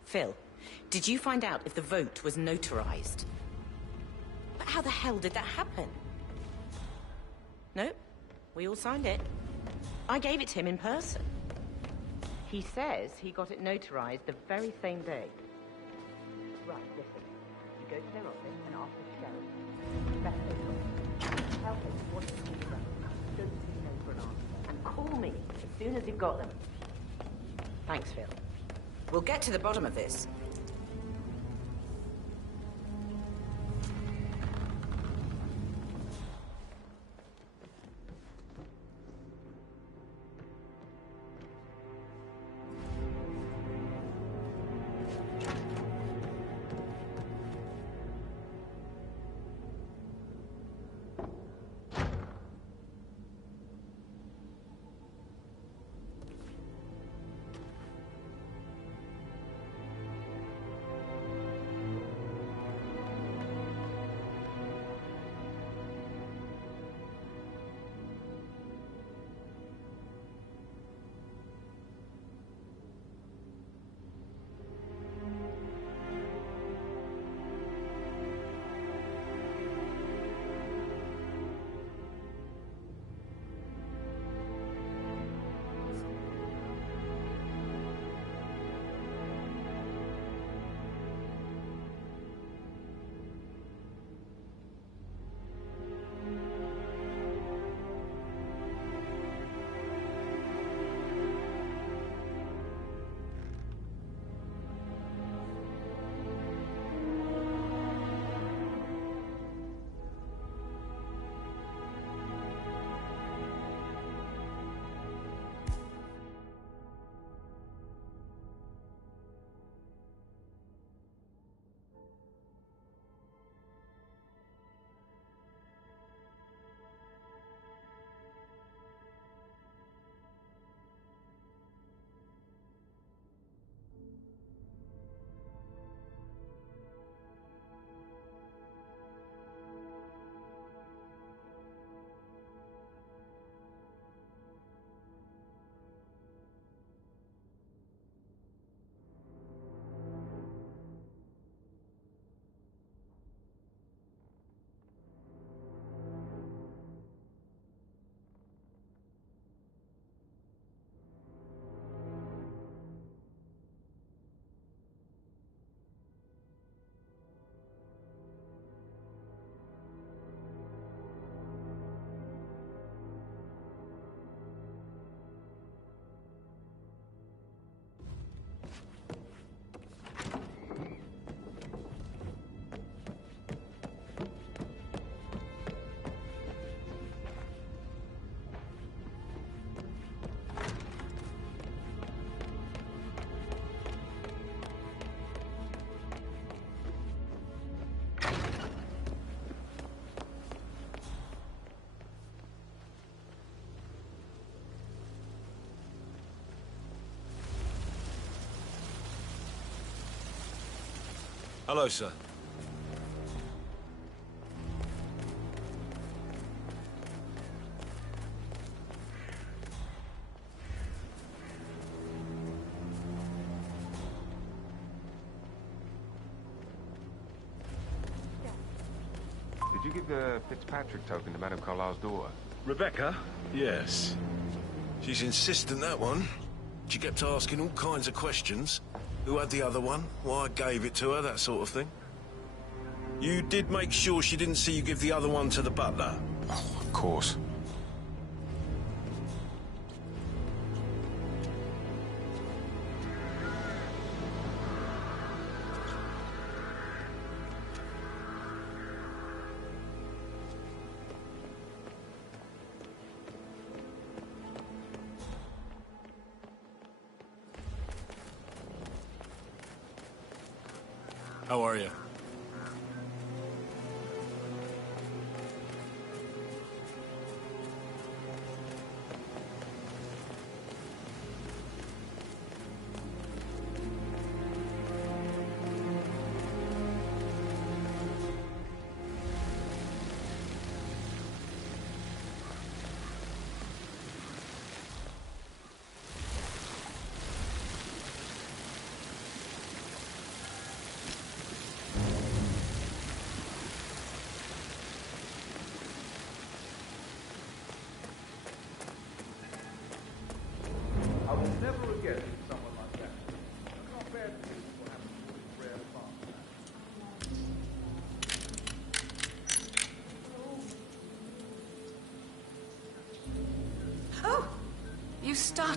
Phil, did you find out if the vote was notarized? But how the hell did that happen? Nope. We all signed it. I gave it to him in person. He says he got it notarized the very same day. Right, listen. You go to their office and ask the sheriff. That's it. Tell him what you need done. Don't say no for an answer. And call me as soon as you've got them. Thanks, Phil. We'll get to the bottom of this. Hello, sir. Did you give the Fitzpatrick token to Madame Carlisle's daughter? Rebecca? Yes. She's insistent, that one. She kept asking all kinds of questions. Who had the other one? Why I gave it to her, that sort of thing. You did make sure she didn't see you give the other one to the butler? Oh, of course. How are you?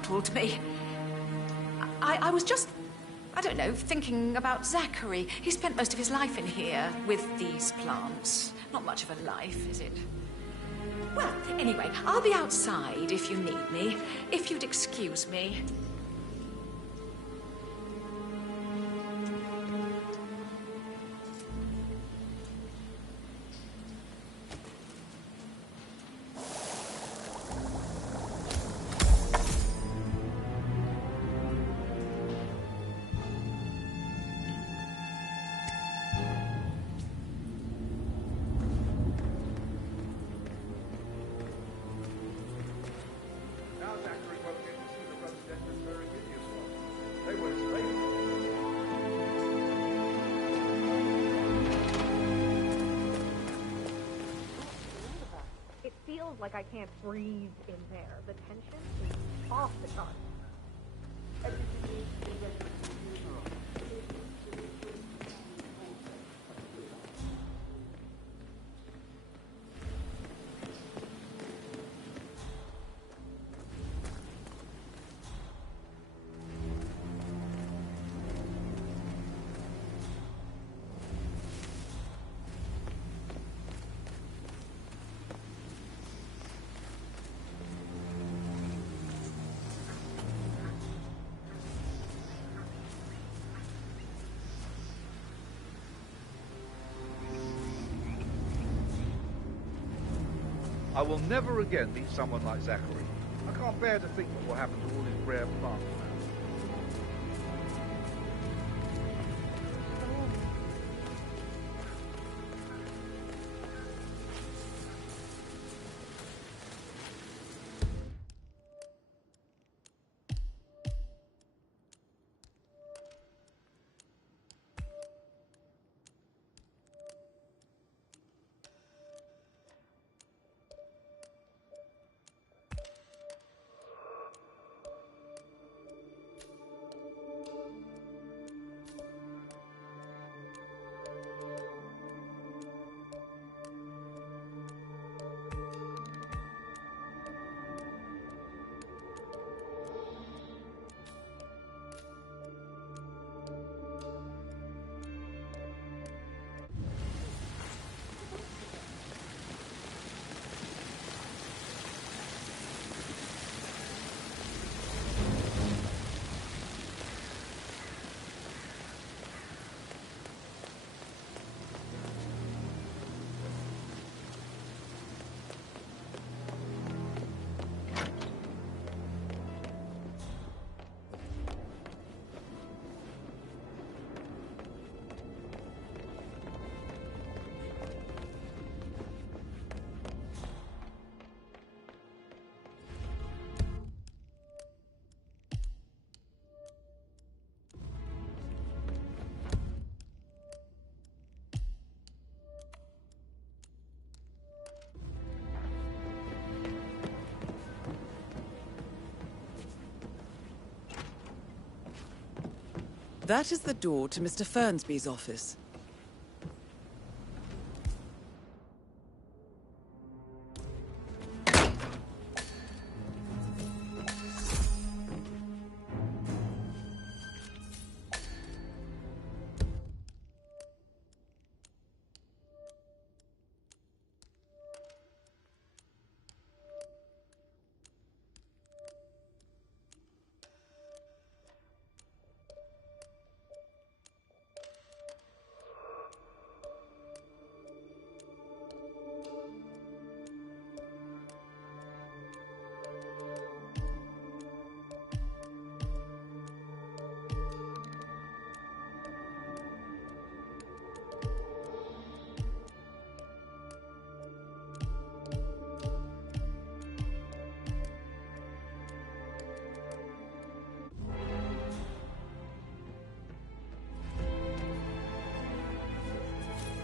startled me. I was just, I don't know, thinking about Zachary. He spent most of his life in here with these plants. Not much of a life, is it? Well, anyway, I'll be outside if you need me. If you'd excuse me. Now Zachary won't get to see the rhododendron very hideous ones. They were his favourite. It feels like I can't breathe in there. The tension is off the charts. I will never again meet someone like Zachary. I can't bear to think what will happen to all his rare plants now. That is the door to Mr. Fernsby's office.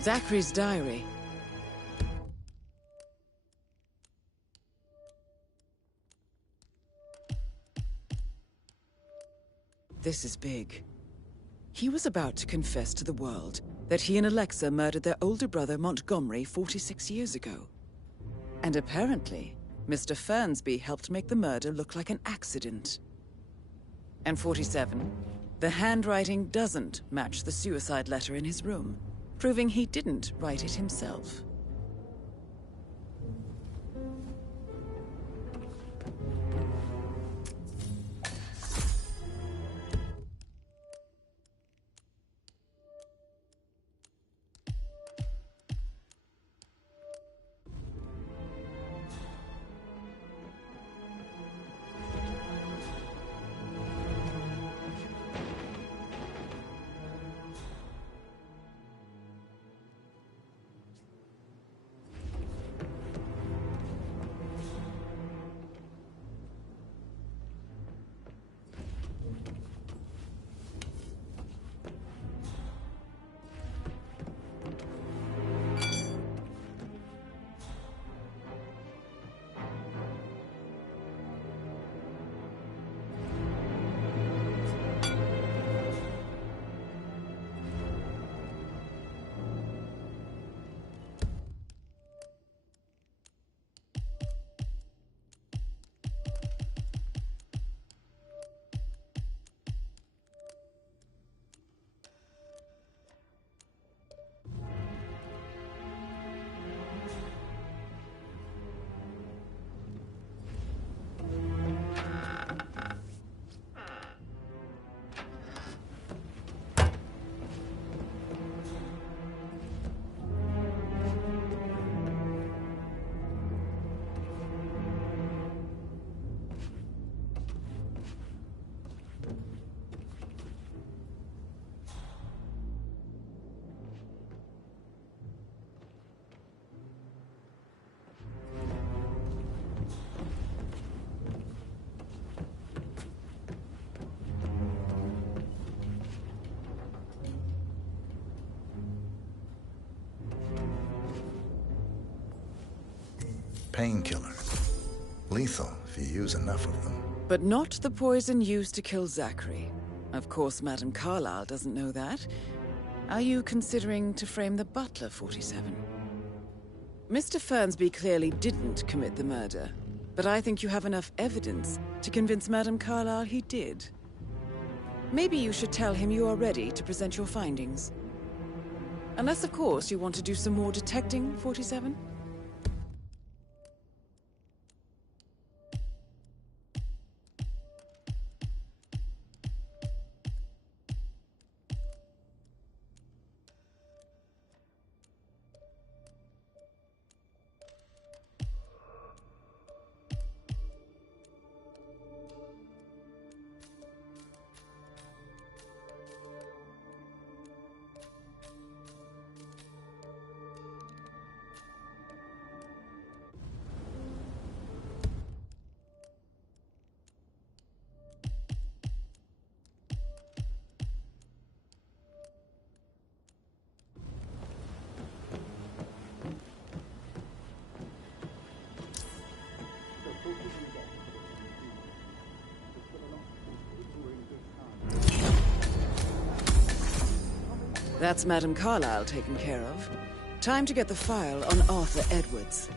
Zachary's diary. This is big. He was about to confess to the world that he and Alexa murdered their older brother Montgomery 46 years ago. And apparently, Mr. Fernsby helped make the murder look like an accident. And 47, the handwriting doesn't match the suicide letter in his room, proving he didn't write it himself. Painkiller. Lethal if you use enough of them. But not the poison used to kill Zachary. Of course, Madame Carlyle doesn't know that. Are you considering to frame the butler, 47? Mr. Fernsby clearly didn't commit the murder, but I think you have enough evidence to convince Madame Carlyle he did. Maybe you should tell him you are ready to present your findings. Unless, of course, you want to do some more detecting, 47? That's Madame Carlyle taken care of. Time to get the file on Arthur Edwards.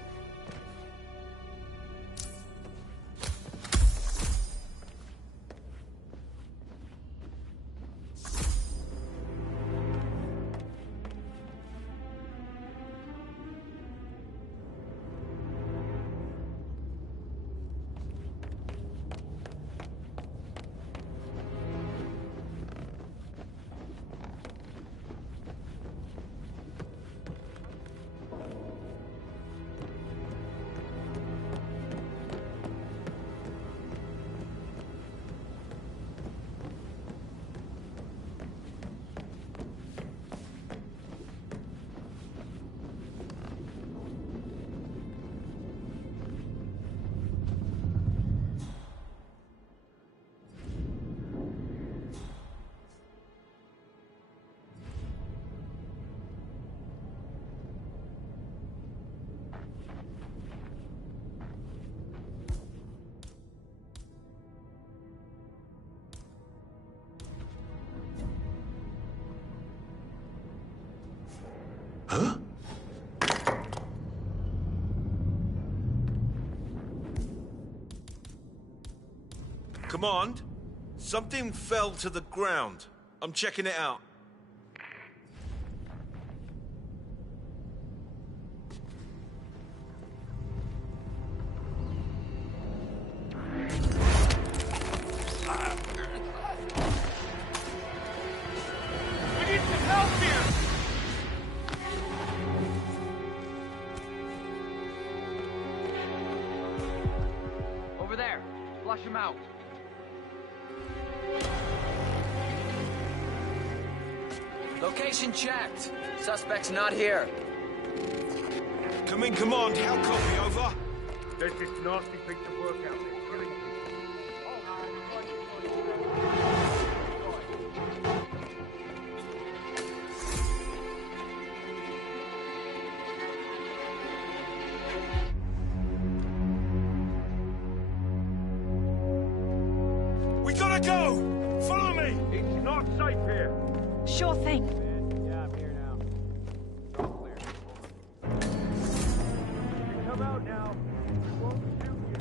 Huh? Command, Something fell to the ground. I'm checking it out. We need some help here! Over there. Flush him out. Location checked. Suspect's not here. Come in, command. How copy, over? There's this nasty piece of work out there, killing people. We gotta go! Follow me! It's not safe here. Sure thing. Yeah, I'm here now. It's all clear. Over. You can come out now. We won't shoot you.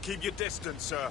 Keep your distance, sir.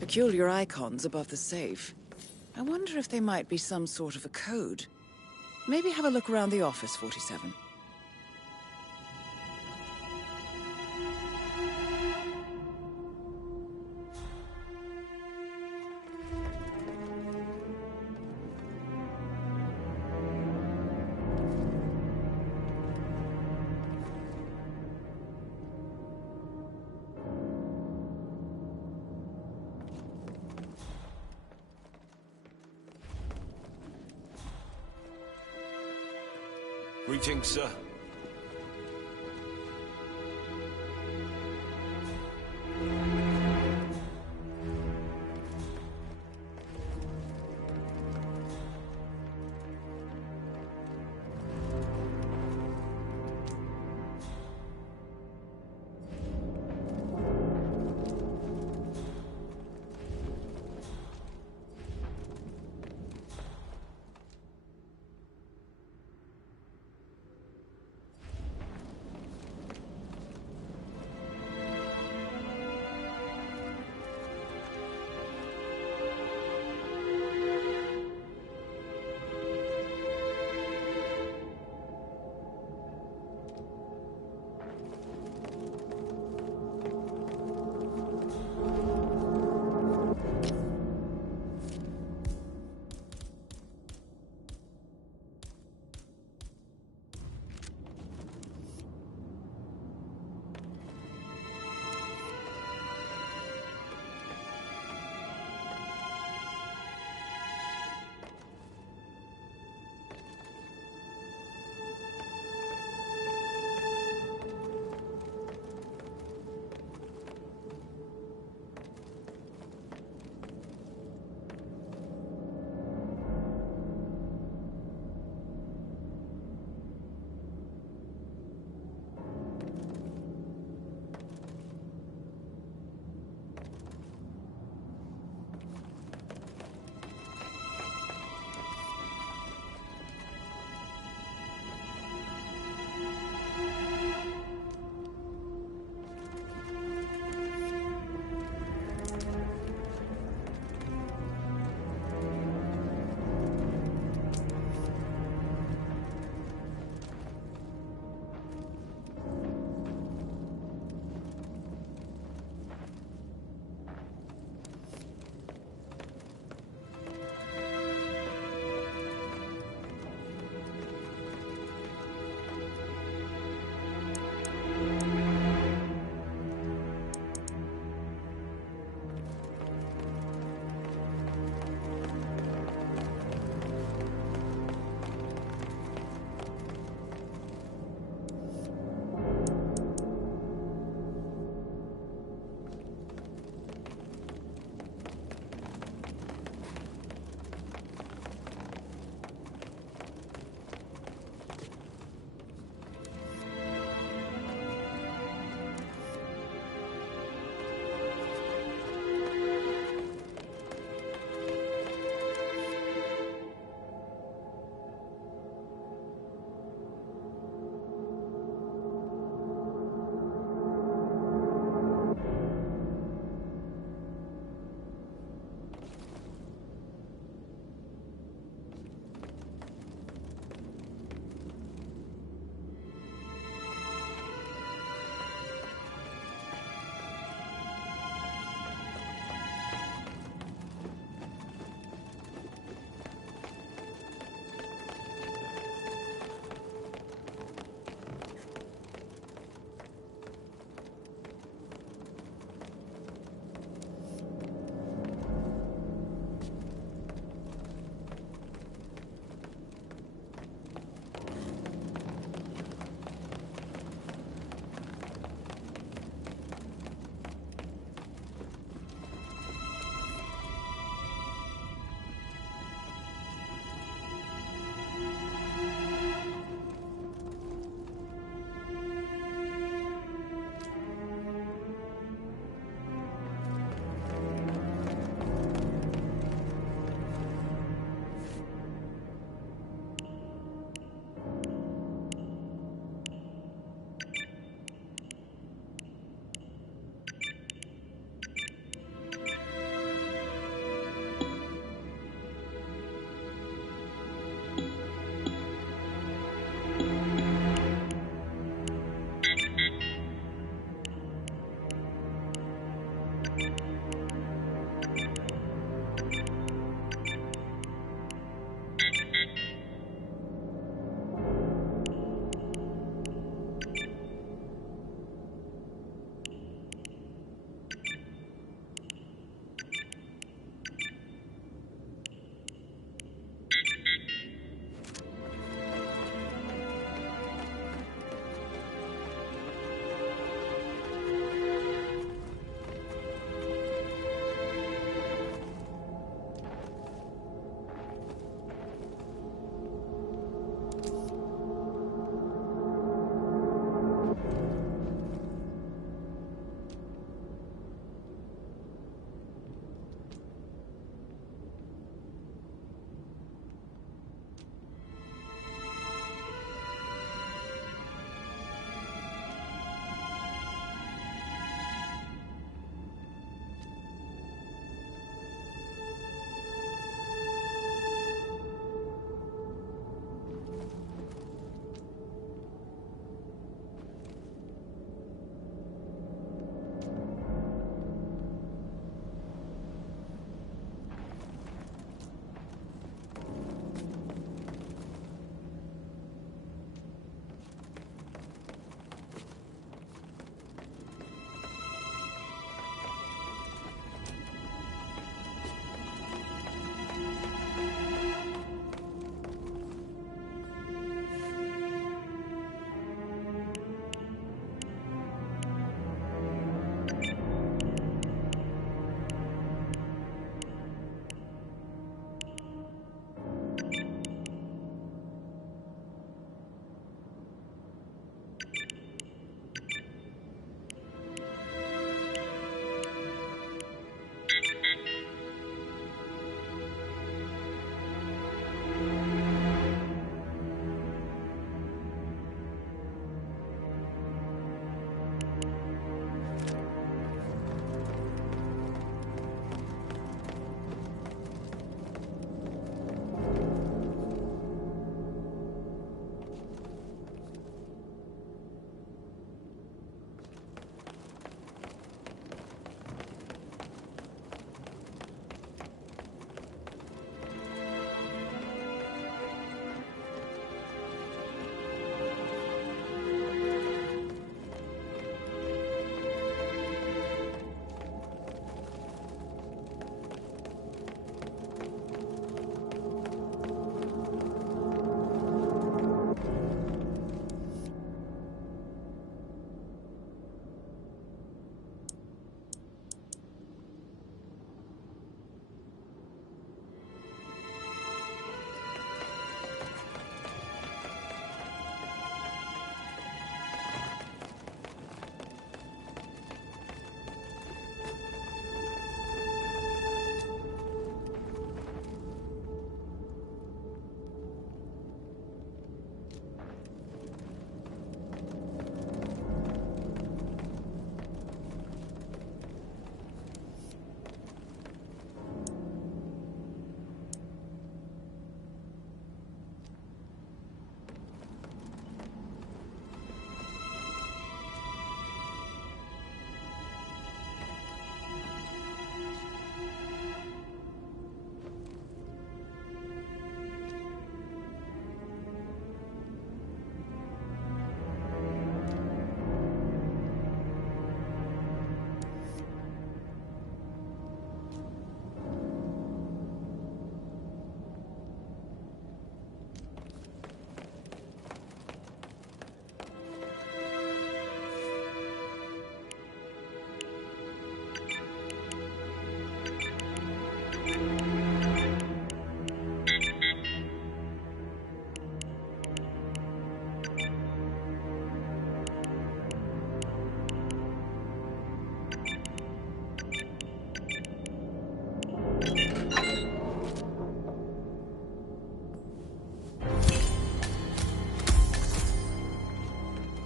Peculiar icons above the safe. I wonder if they might be some sort of a code. Maybe have a look around the office, 47. Greetings, sir.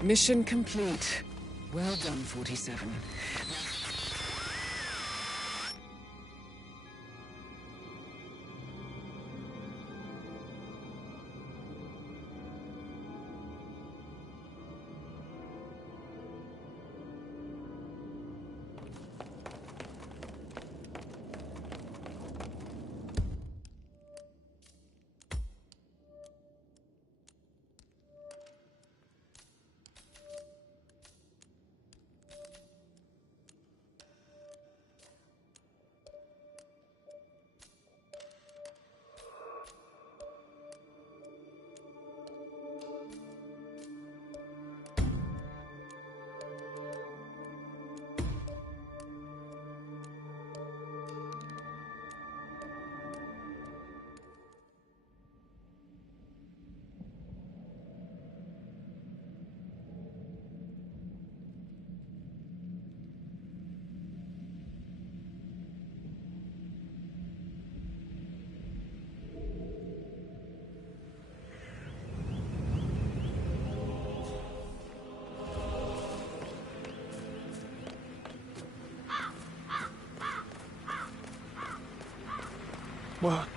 Mission complete. Well done, 47. What?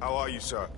How are you, sir?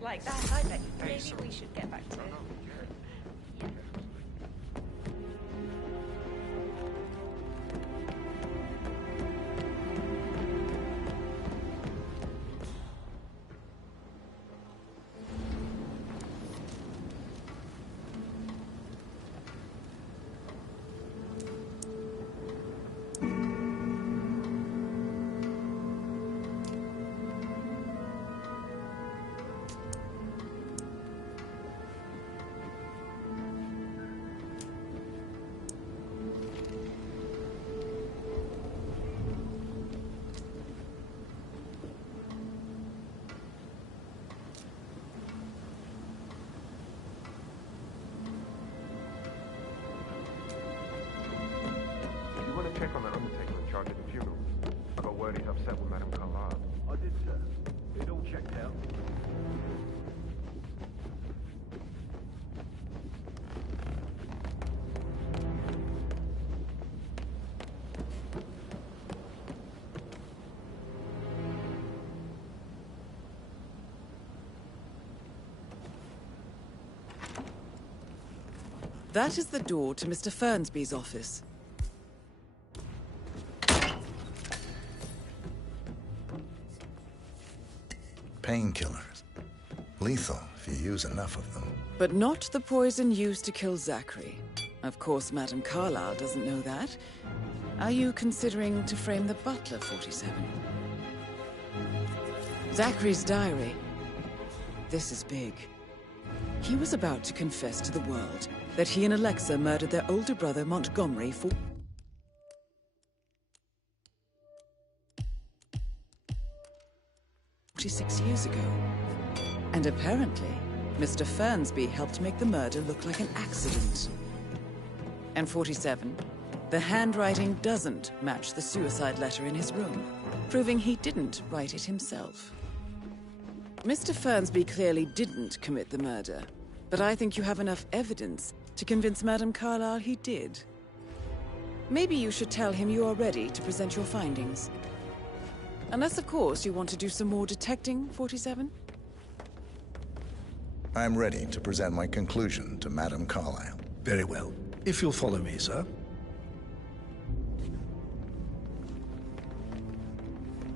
Like that, I bet maybe we should get back to it. Check on that undertaker in charge of the funeral. I got word he's upset with Madame Carlyle. I did, sir. It all checked out. That is the door to Mr. Fernsby's office. Painkillers. Lethal if you use enough of them. But not the poison used to kill Zachary. Of course, Madame Carlyle doesn't know that. Are you considering to frame the butler, 47? Zachary's diary. This is big. He was about to confess to the world that he and Alexa murdered their older brother, Montgomery, 46 years ago. And apparently, Mr. Fernsby helped make the murder look like an accident. And 47, the handwriting doesn't match the suicide letter in his room, proving he didn't write it himself. Mr. Fernsby clearly didn't commit the murder, but I think you have enough evidence to convince Madame Carlyle he did. Maybe you should tell him you are ready to present your findings. Unless, of course, you want to do some more detecting, 47? I'm ready to present my conclusion to Madame Carlyle. Very well. If you'll follow me, sir.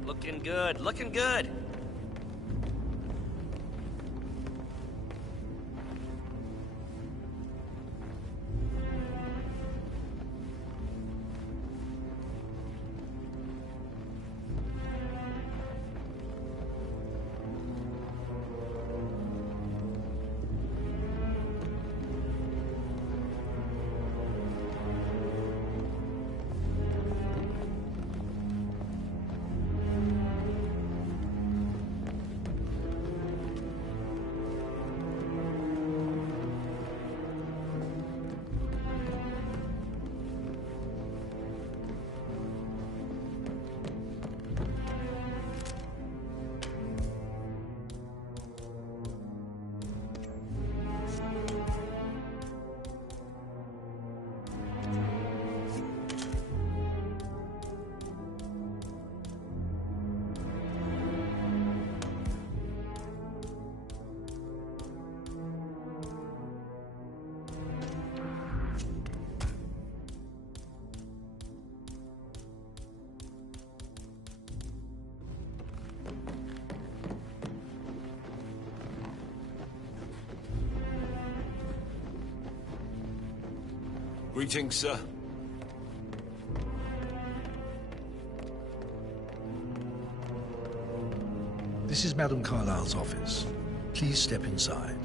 Looking good, looking good. Greetings, sir. This is Madame Carlyle's office. Please step inside.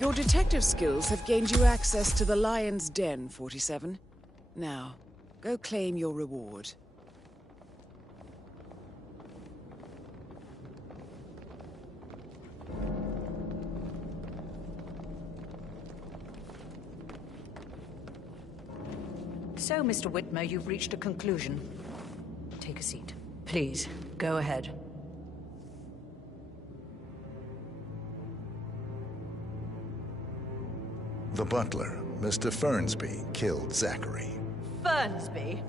Your detective skills have gained you access to the Lion's Den, 47. Now, go claim your reward. So, Mr. Whitmer, you've reached a conclusion. Take a seat. Please, go ahead. The butler, Mr. Fernsby, killed Zachary. Fernsby?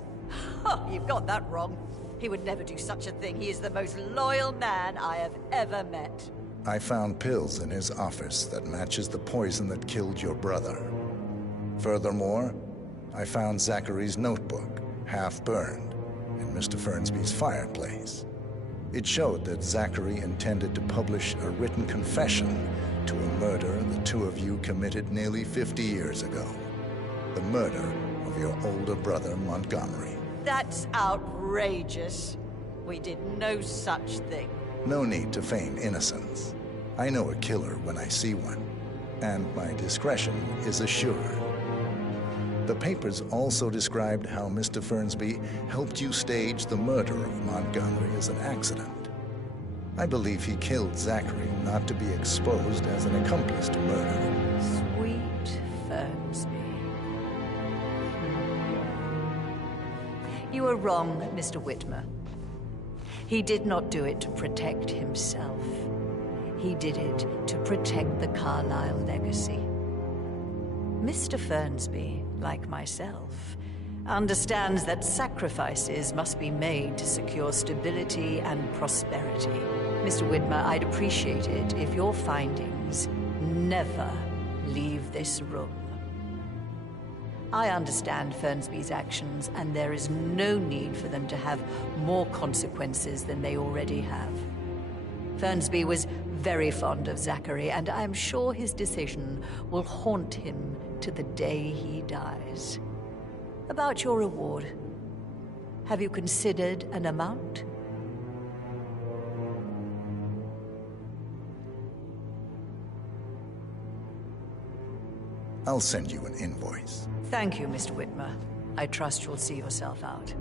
Oh, you've got that wrong. He would never do such a thing. He is the most loyal man I have ever met. I found pills in his office that matches the poison that killed your brother. Furthermore, I found Zachary's notebook, half burned, in Mr. Fernsby's fireplace. It showed that Zachary intended to publish a written confession to a murder the two of you committed nearly 50 years ago. The murder of your older brother, Montgomery. That's outrageous. We did no such thing. No need to feign innocence. I know a killer when I see one, and my discretion is assured. The papers also described how Mr. Fernsby helped you stage the murder of Montgomery as an accident. I believe he killed Zachary not to be exposed as an accomplice to murder. Sweet Fernsby. You are wrong, Mr. Whitmer. He did not do it to protect himself. He did it to protect the Carlyle legacy. Mr. Fernsby, like myself, understands that sacrifices must be made to secure stability and prosperity. Mr. Whitmer, I'd appreciate it if your findings never leave this room. I understand Fernsby's actions, and there is no need for them to have more consequences than they already have. Fernsby was very fond of Zachary, and I'm sure his decision will haunt him to the day he dies. About your reward, have you considered an amount? I'll send you an invoice. Thank you, Mr. Whitmer. I trust you'll see yourself out.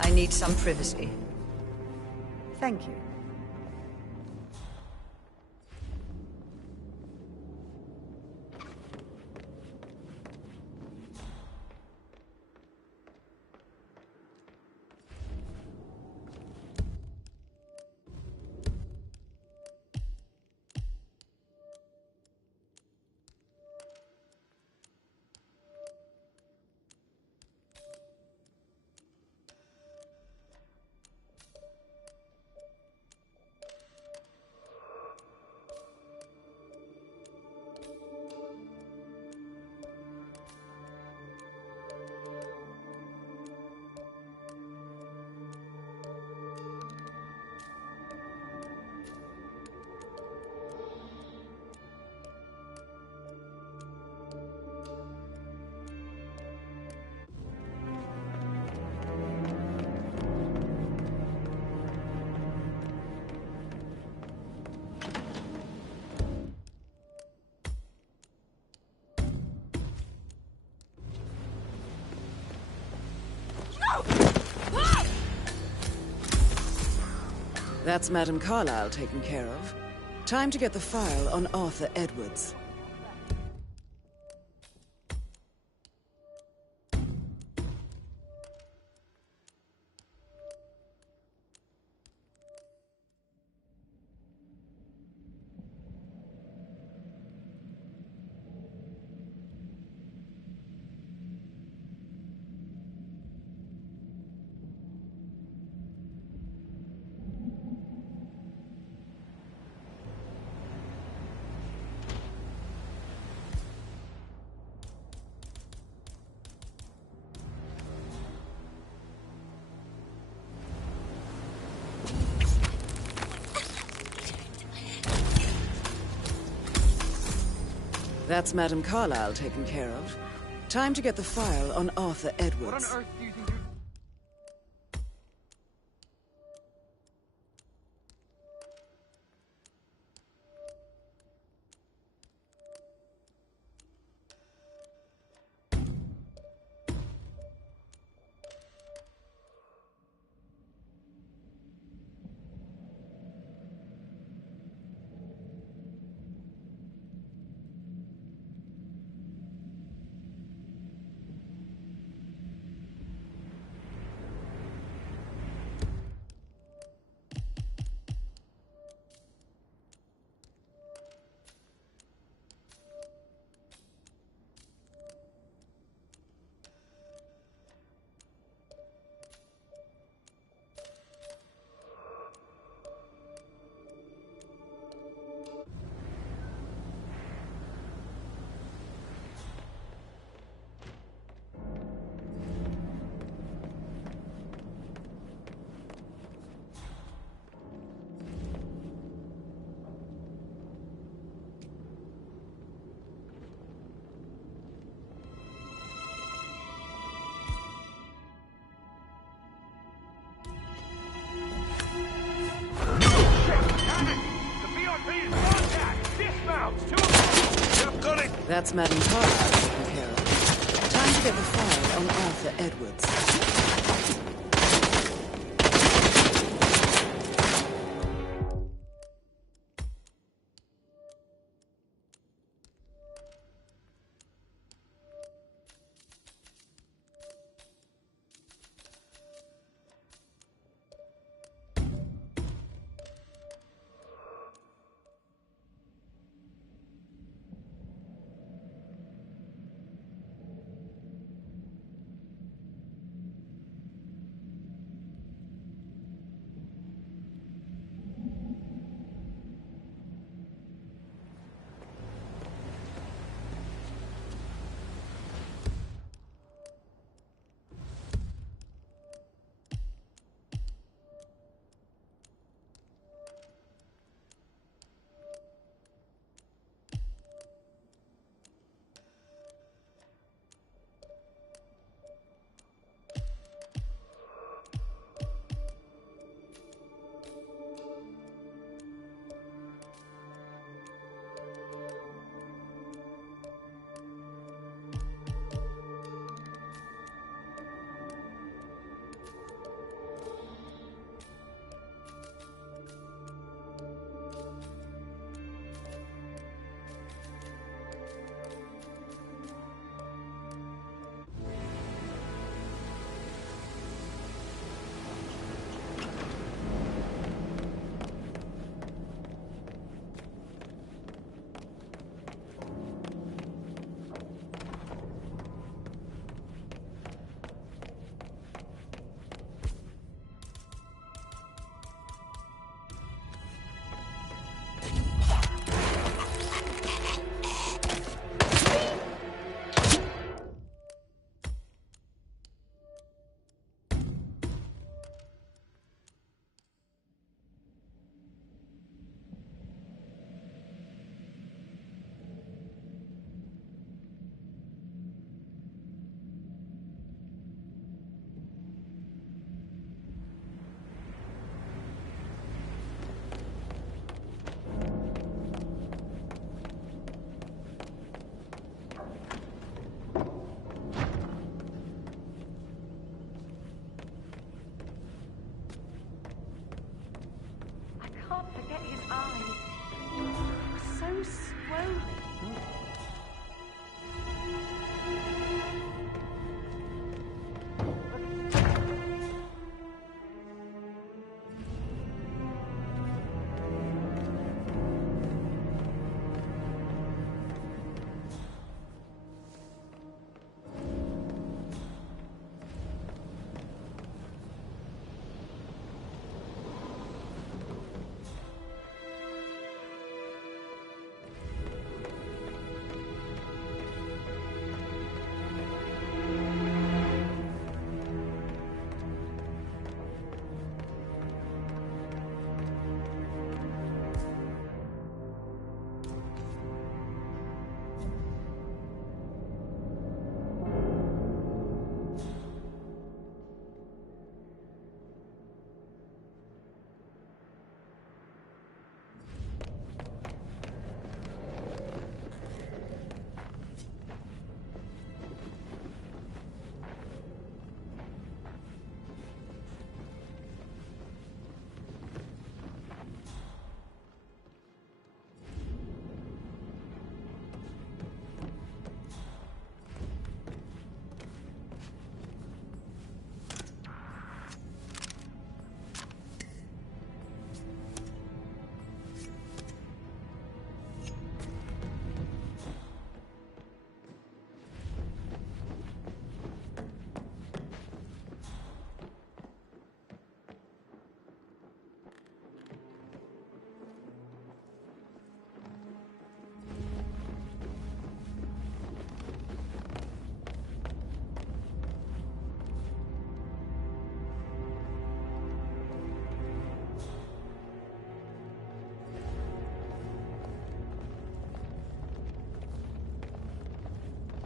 I need some privacy. Thank you. That's Madame Carlyle taken care of. Time to get the file on Arthur Edwards. That's Madame Carlyle taken care of. Time to get the file on Arthur Edwards. What on earth do you think you... That's Madame Carlyle taken care of. Time to get the file on Arthur Edwards. can't forget his eyes. So swollen.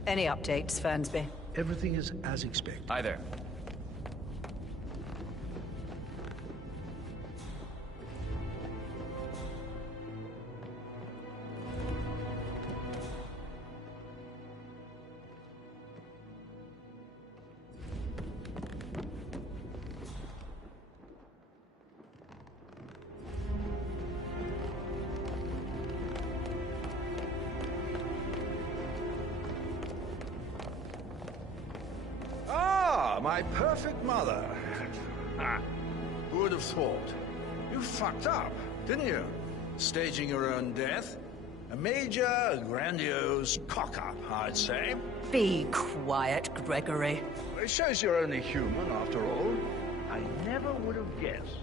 Any updates, Fernsby? Everything is as expected. Hi there. My perfect mother. Who would have thought? You fucked up, didn't you? Staging your own death? A major, grandiose cock-up, I'd say. Be quiet, Gregory. It shows you're only human, after all. I never would have guessed.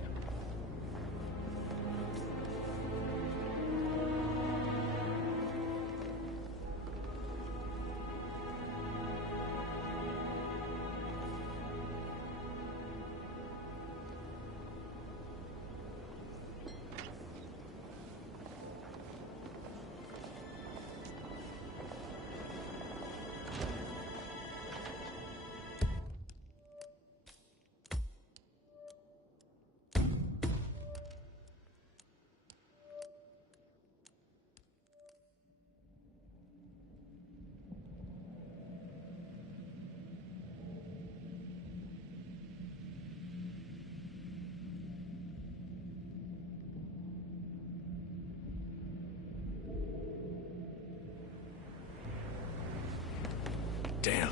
Damn.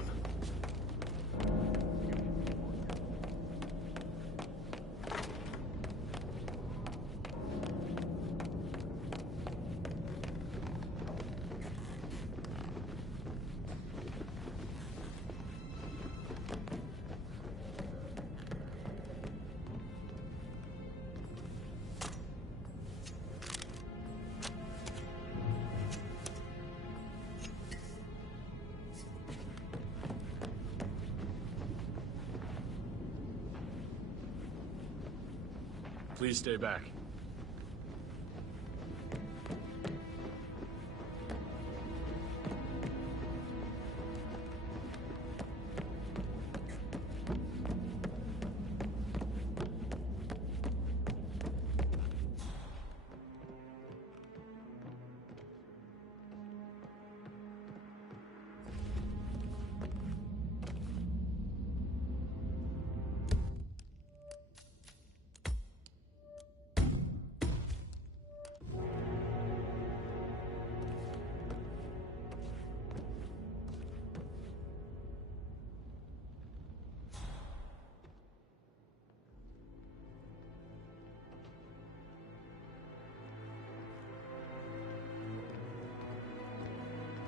Please stay back.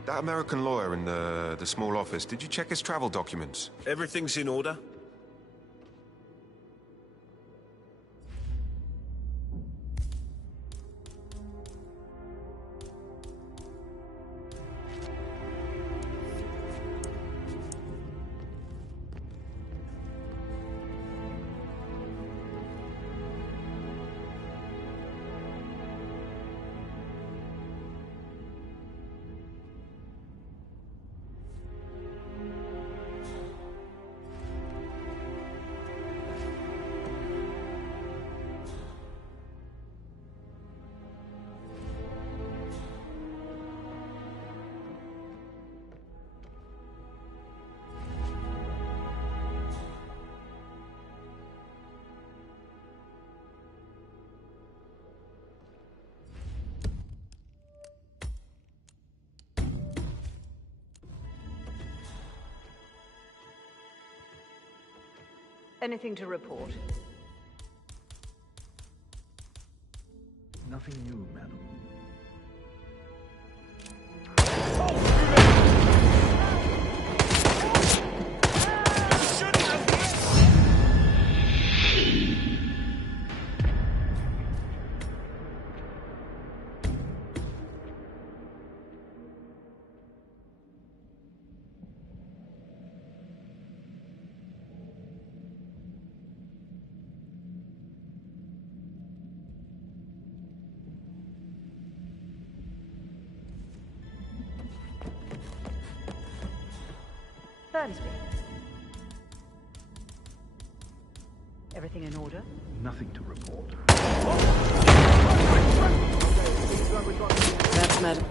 That American lawyer in the small office, did you check his travel documents? Everything's in order? Anything to report? Nothing new, madam. Burnsby. Everything in order? Nothing to report. That's madam.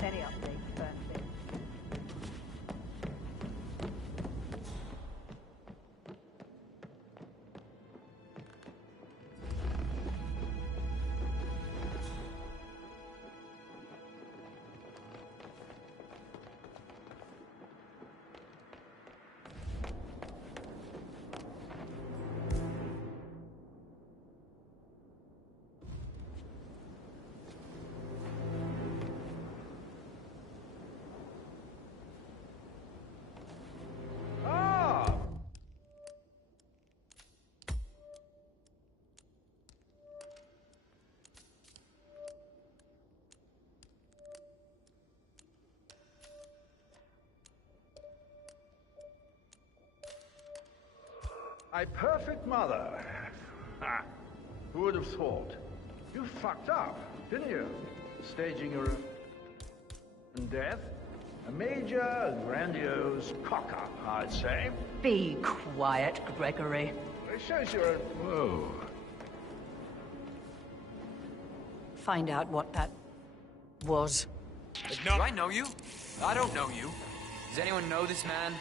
Any updates, Burnsby? My perfect mother. Ha! Who would have thought? You fucked up, didn't you? Staging your own death? A major, grandiose cock-up, I'd say. Be quiet, Gregory. It shows you're a... Whoa. Find out what that was. Do I know you? I don't know you. Does anyone know this man?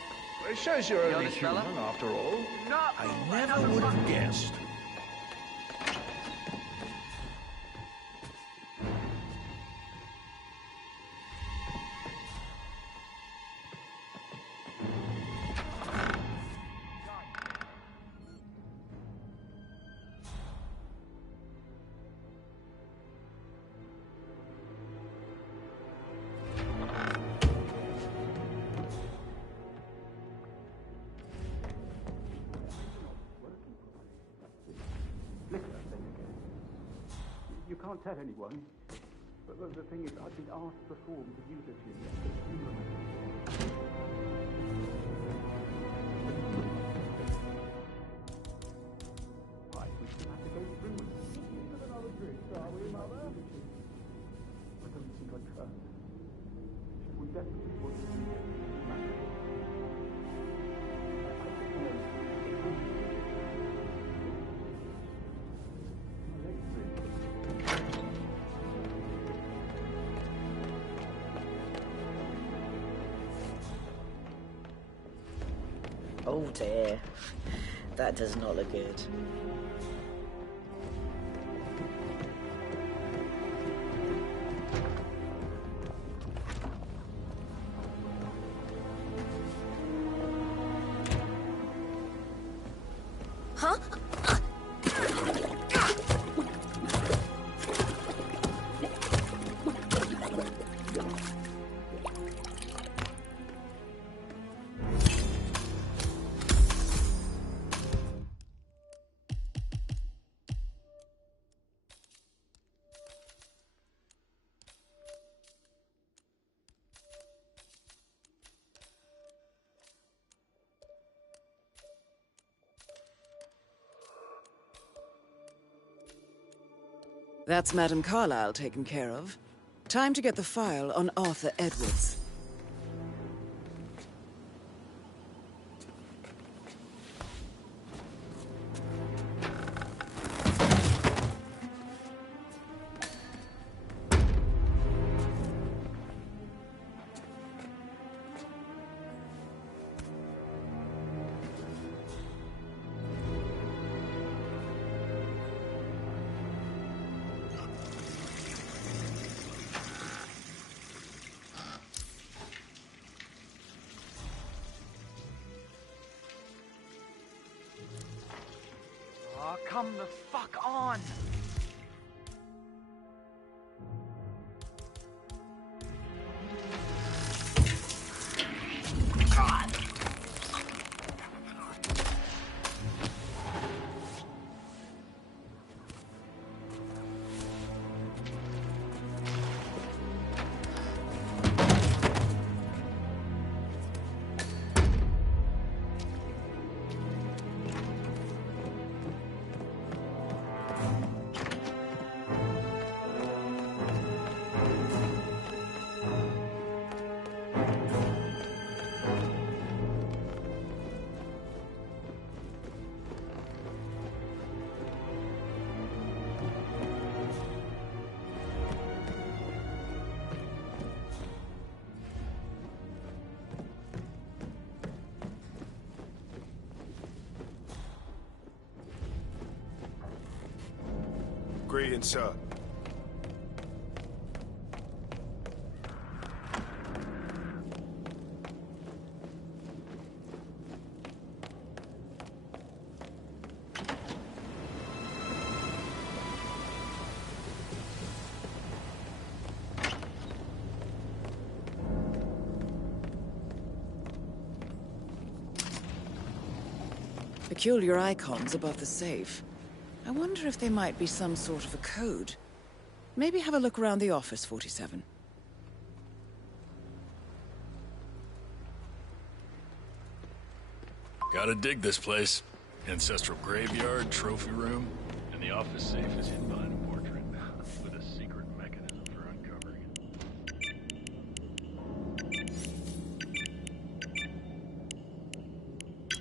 It shows you're You know only this human, fella? after all. I never would have guessed. You can't tell anyone, but the thing is, I've been asked before to use it here. Right, we still have to go through with another drink, are we, Mother? I don't think I can. We definitely want to do it. Oh dear. That does not look good. Huh? That's Madame Carlyle taken care of. Time to get the file on Arthur Edwards. Oh, come the fuck on! God. Greetings, sir. Peculiar icons above the safe. I wonder if they might be some sort of a code. Maybe have a look around the office, 47. Gotta dig this place. Ancestral graveyard, trophy room, and the office safe is hidden behind a portrait with a secret mechanism for uncovering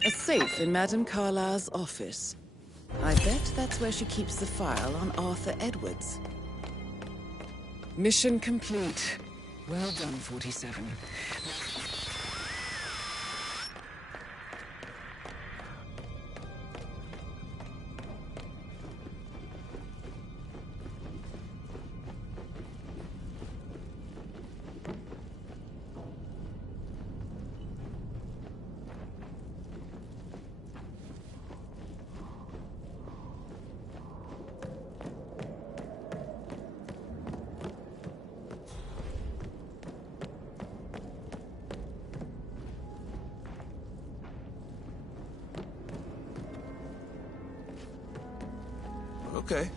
it. A safe in Madame Carlyle's office. I bet that's where she keeps the file on Arthur Edwards. Mission complete. Well done, 47. Okay.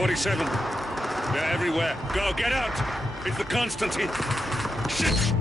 47. They're everywhere. Go, get out! It's the Constantine. Shit!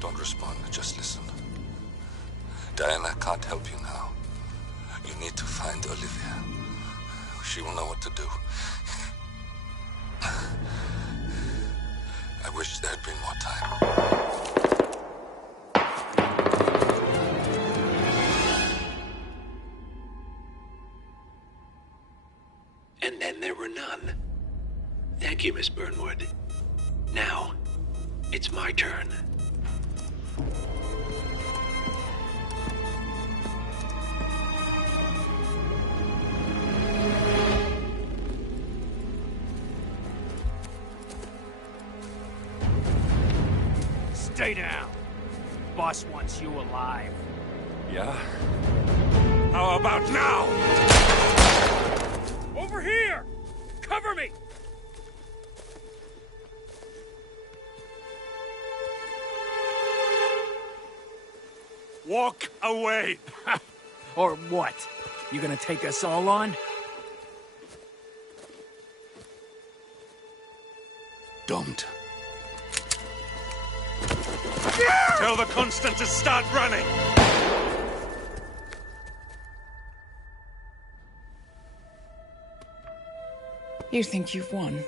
Don't respond, just listen. Diana can't help you now. You need to find Olivia. She will know what to do. I wish there had been more time. And then there were none. Thank you, Miss Burnwood. Now, it's my turn. Stay down. Boss wants you alive. Yeah? How about now? Over here! Cover me! Walk away! Or what? You gonna take us all on? Don't. Tell the Constant to start running! You think you've won?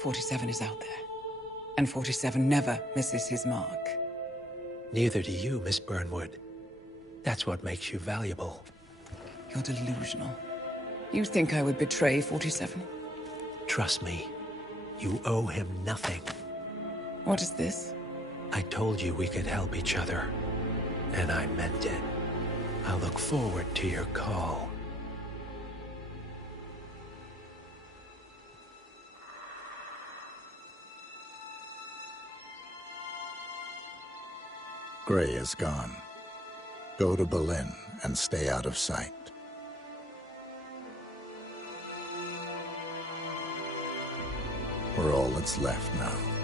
47 is out there. And 47 never misses his mark. Neither do you, Miss Burnwood. That's what makes you valuable. You're delusional. You think I would betray 47? Trust me, you owe him nothing. What is this? I told you we could help each other, and I meant it. I'll look forward to your call. Gray is gone. Go to Berlin and stay out of sight. We're all that's left now.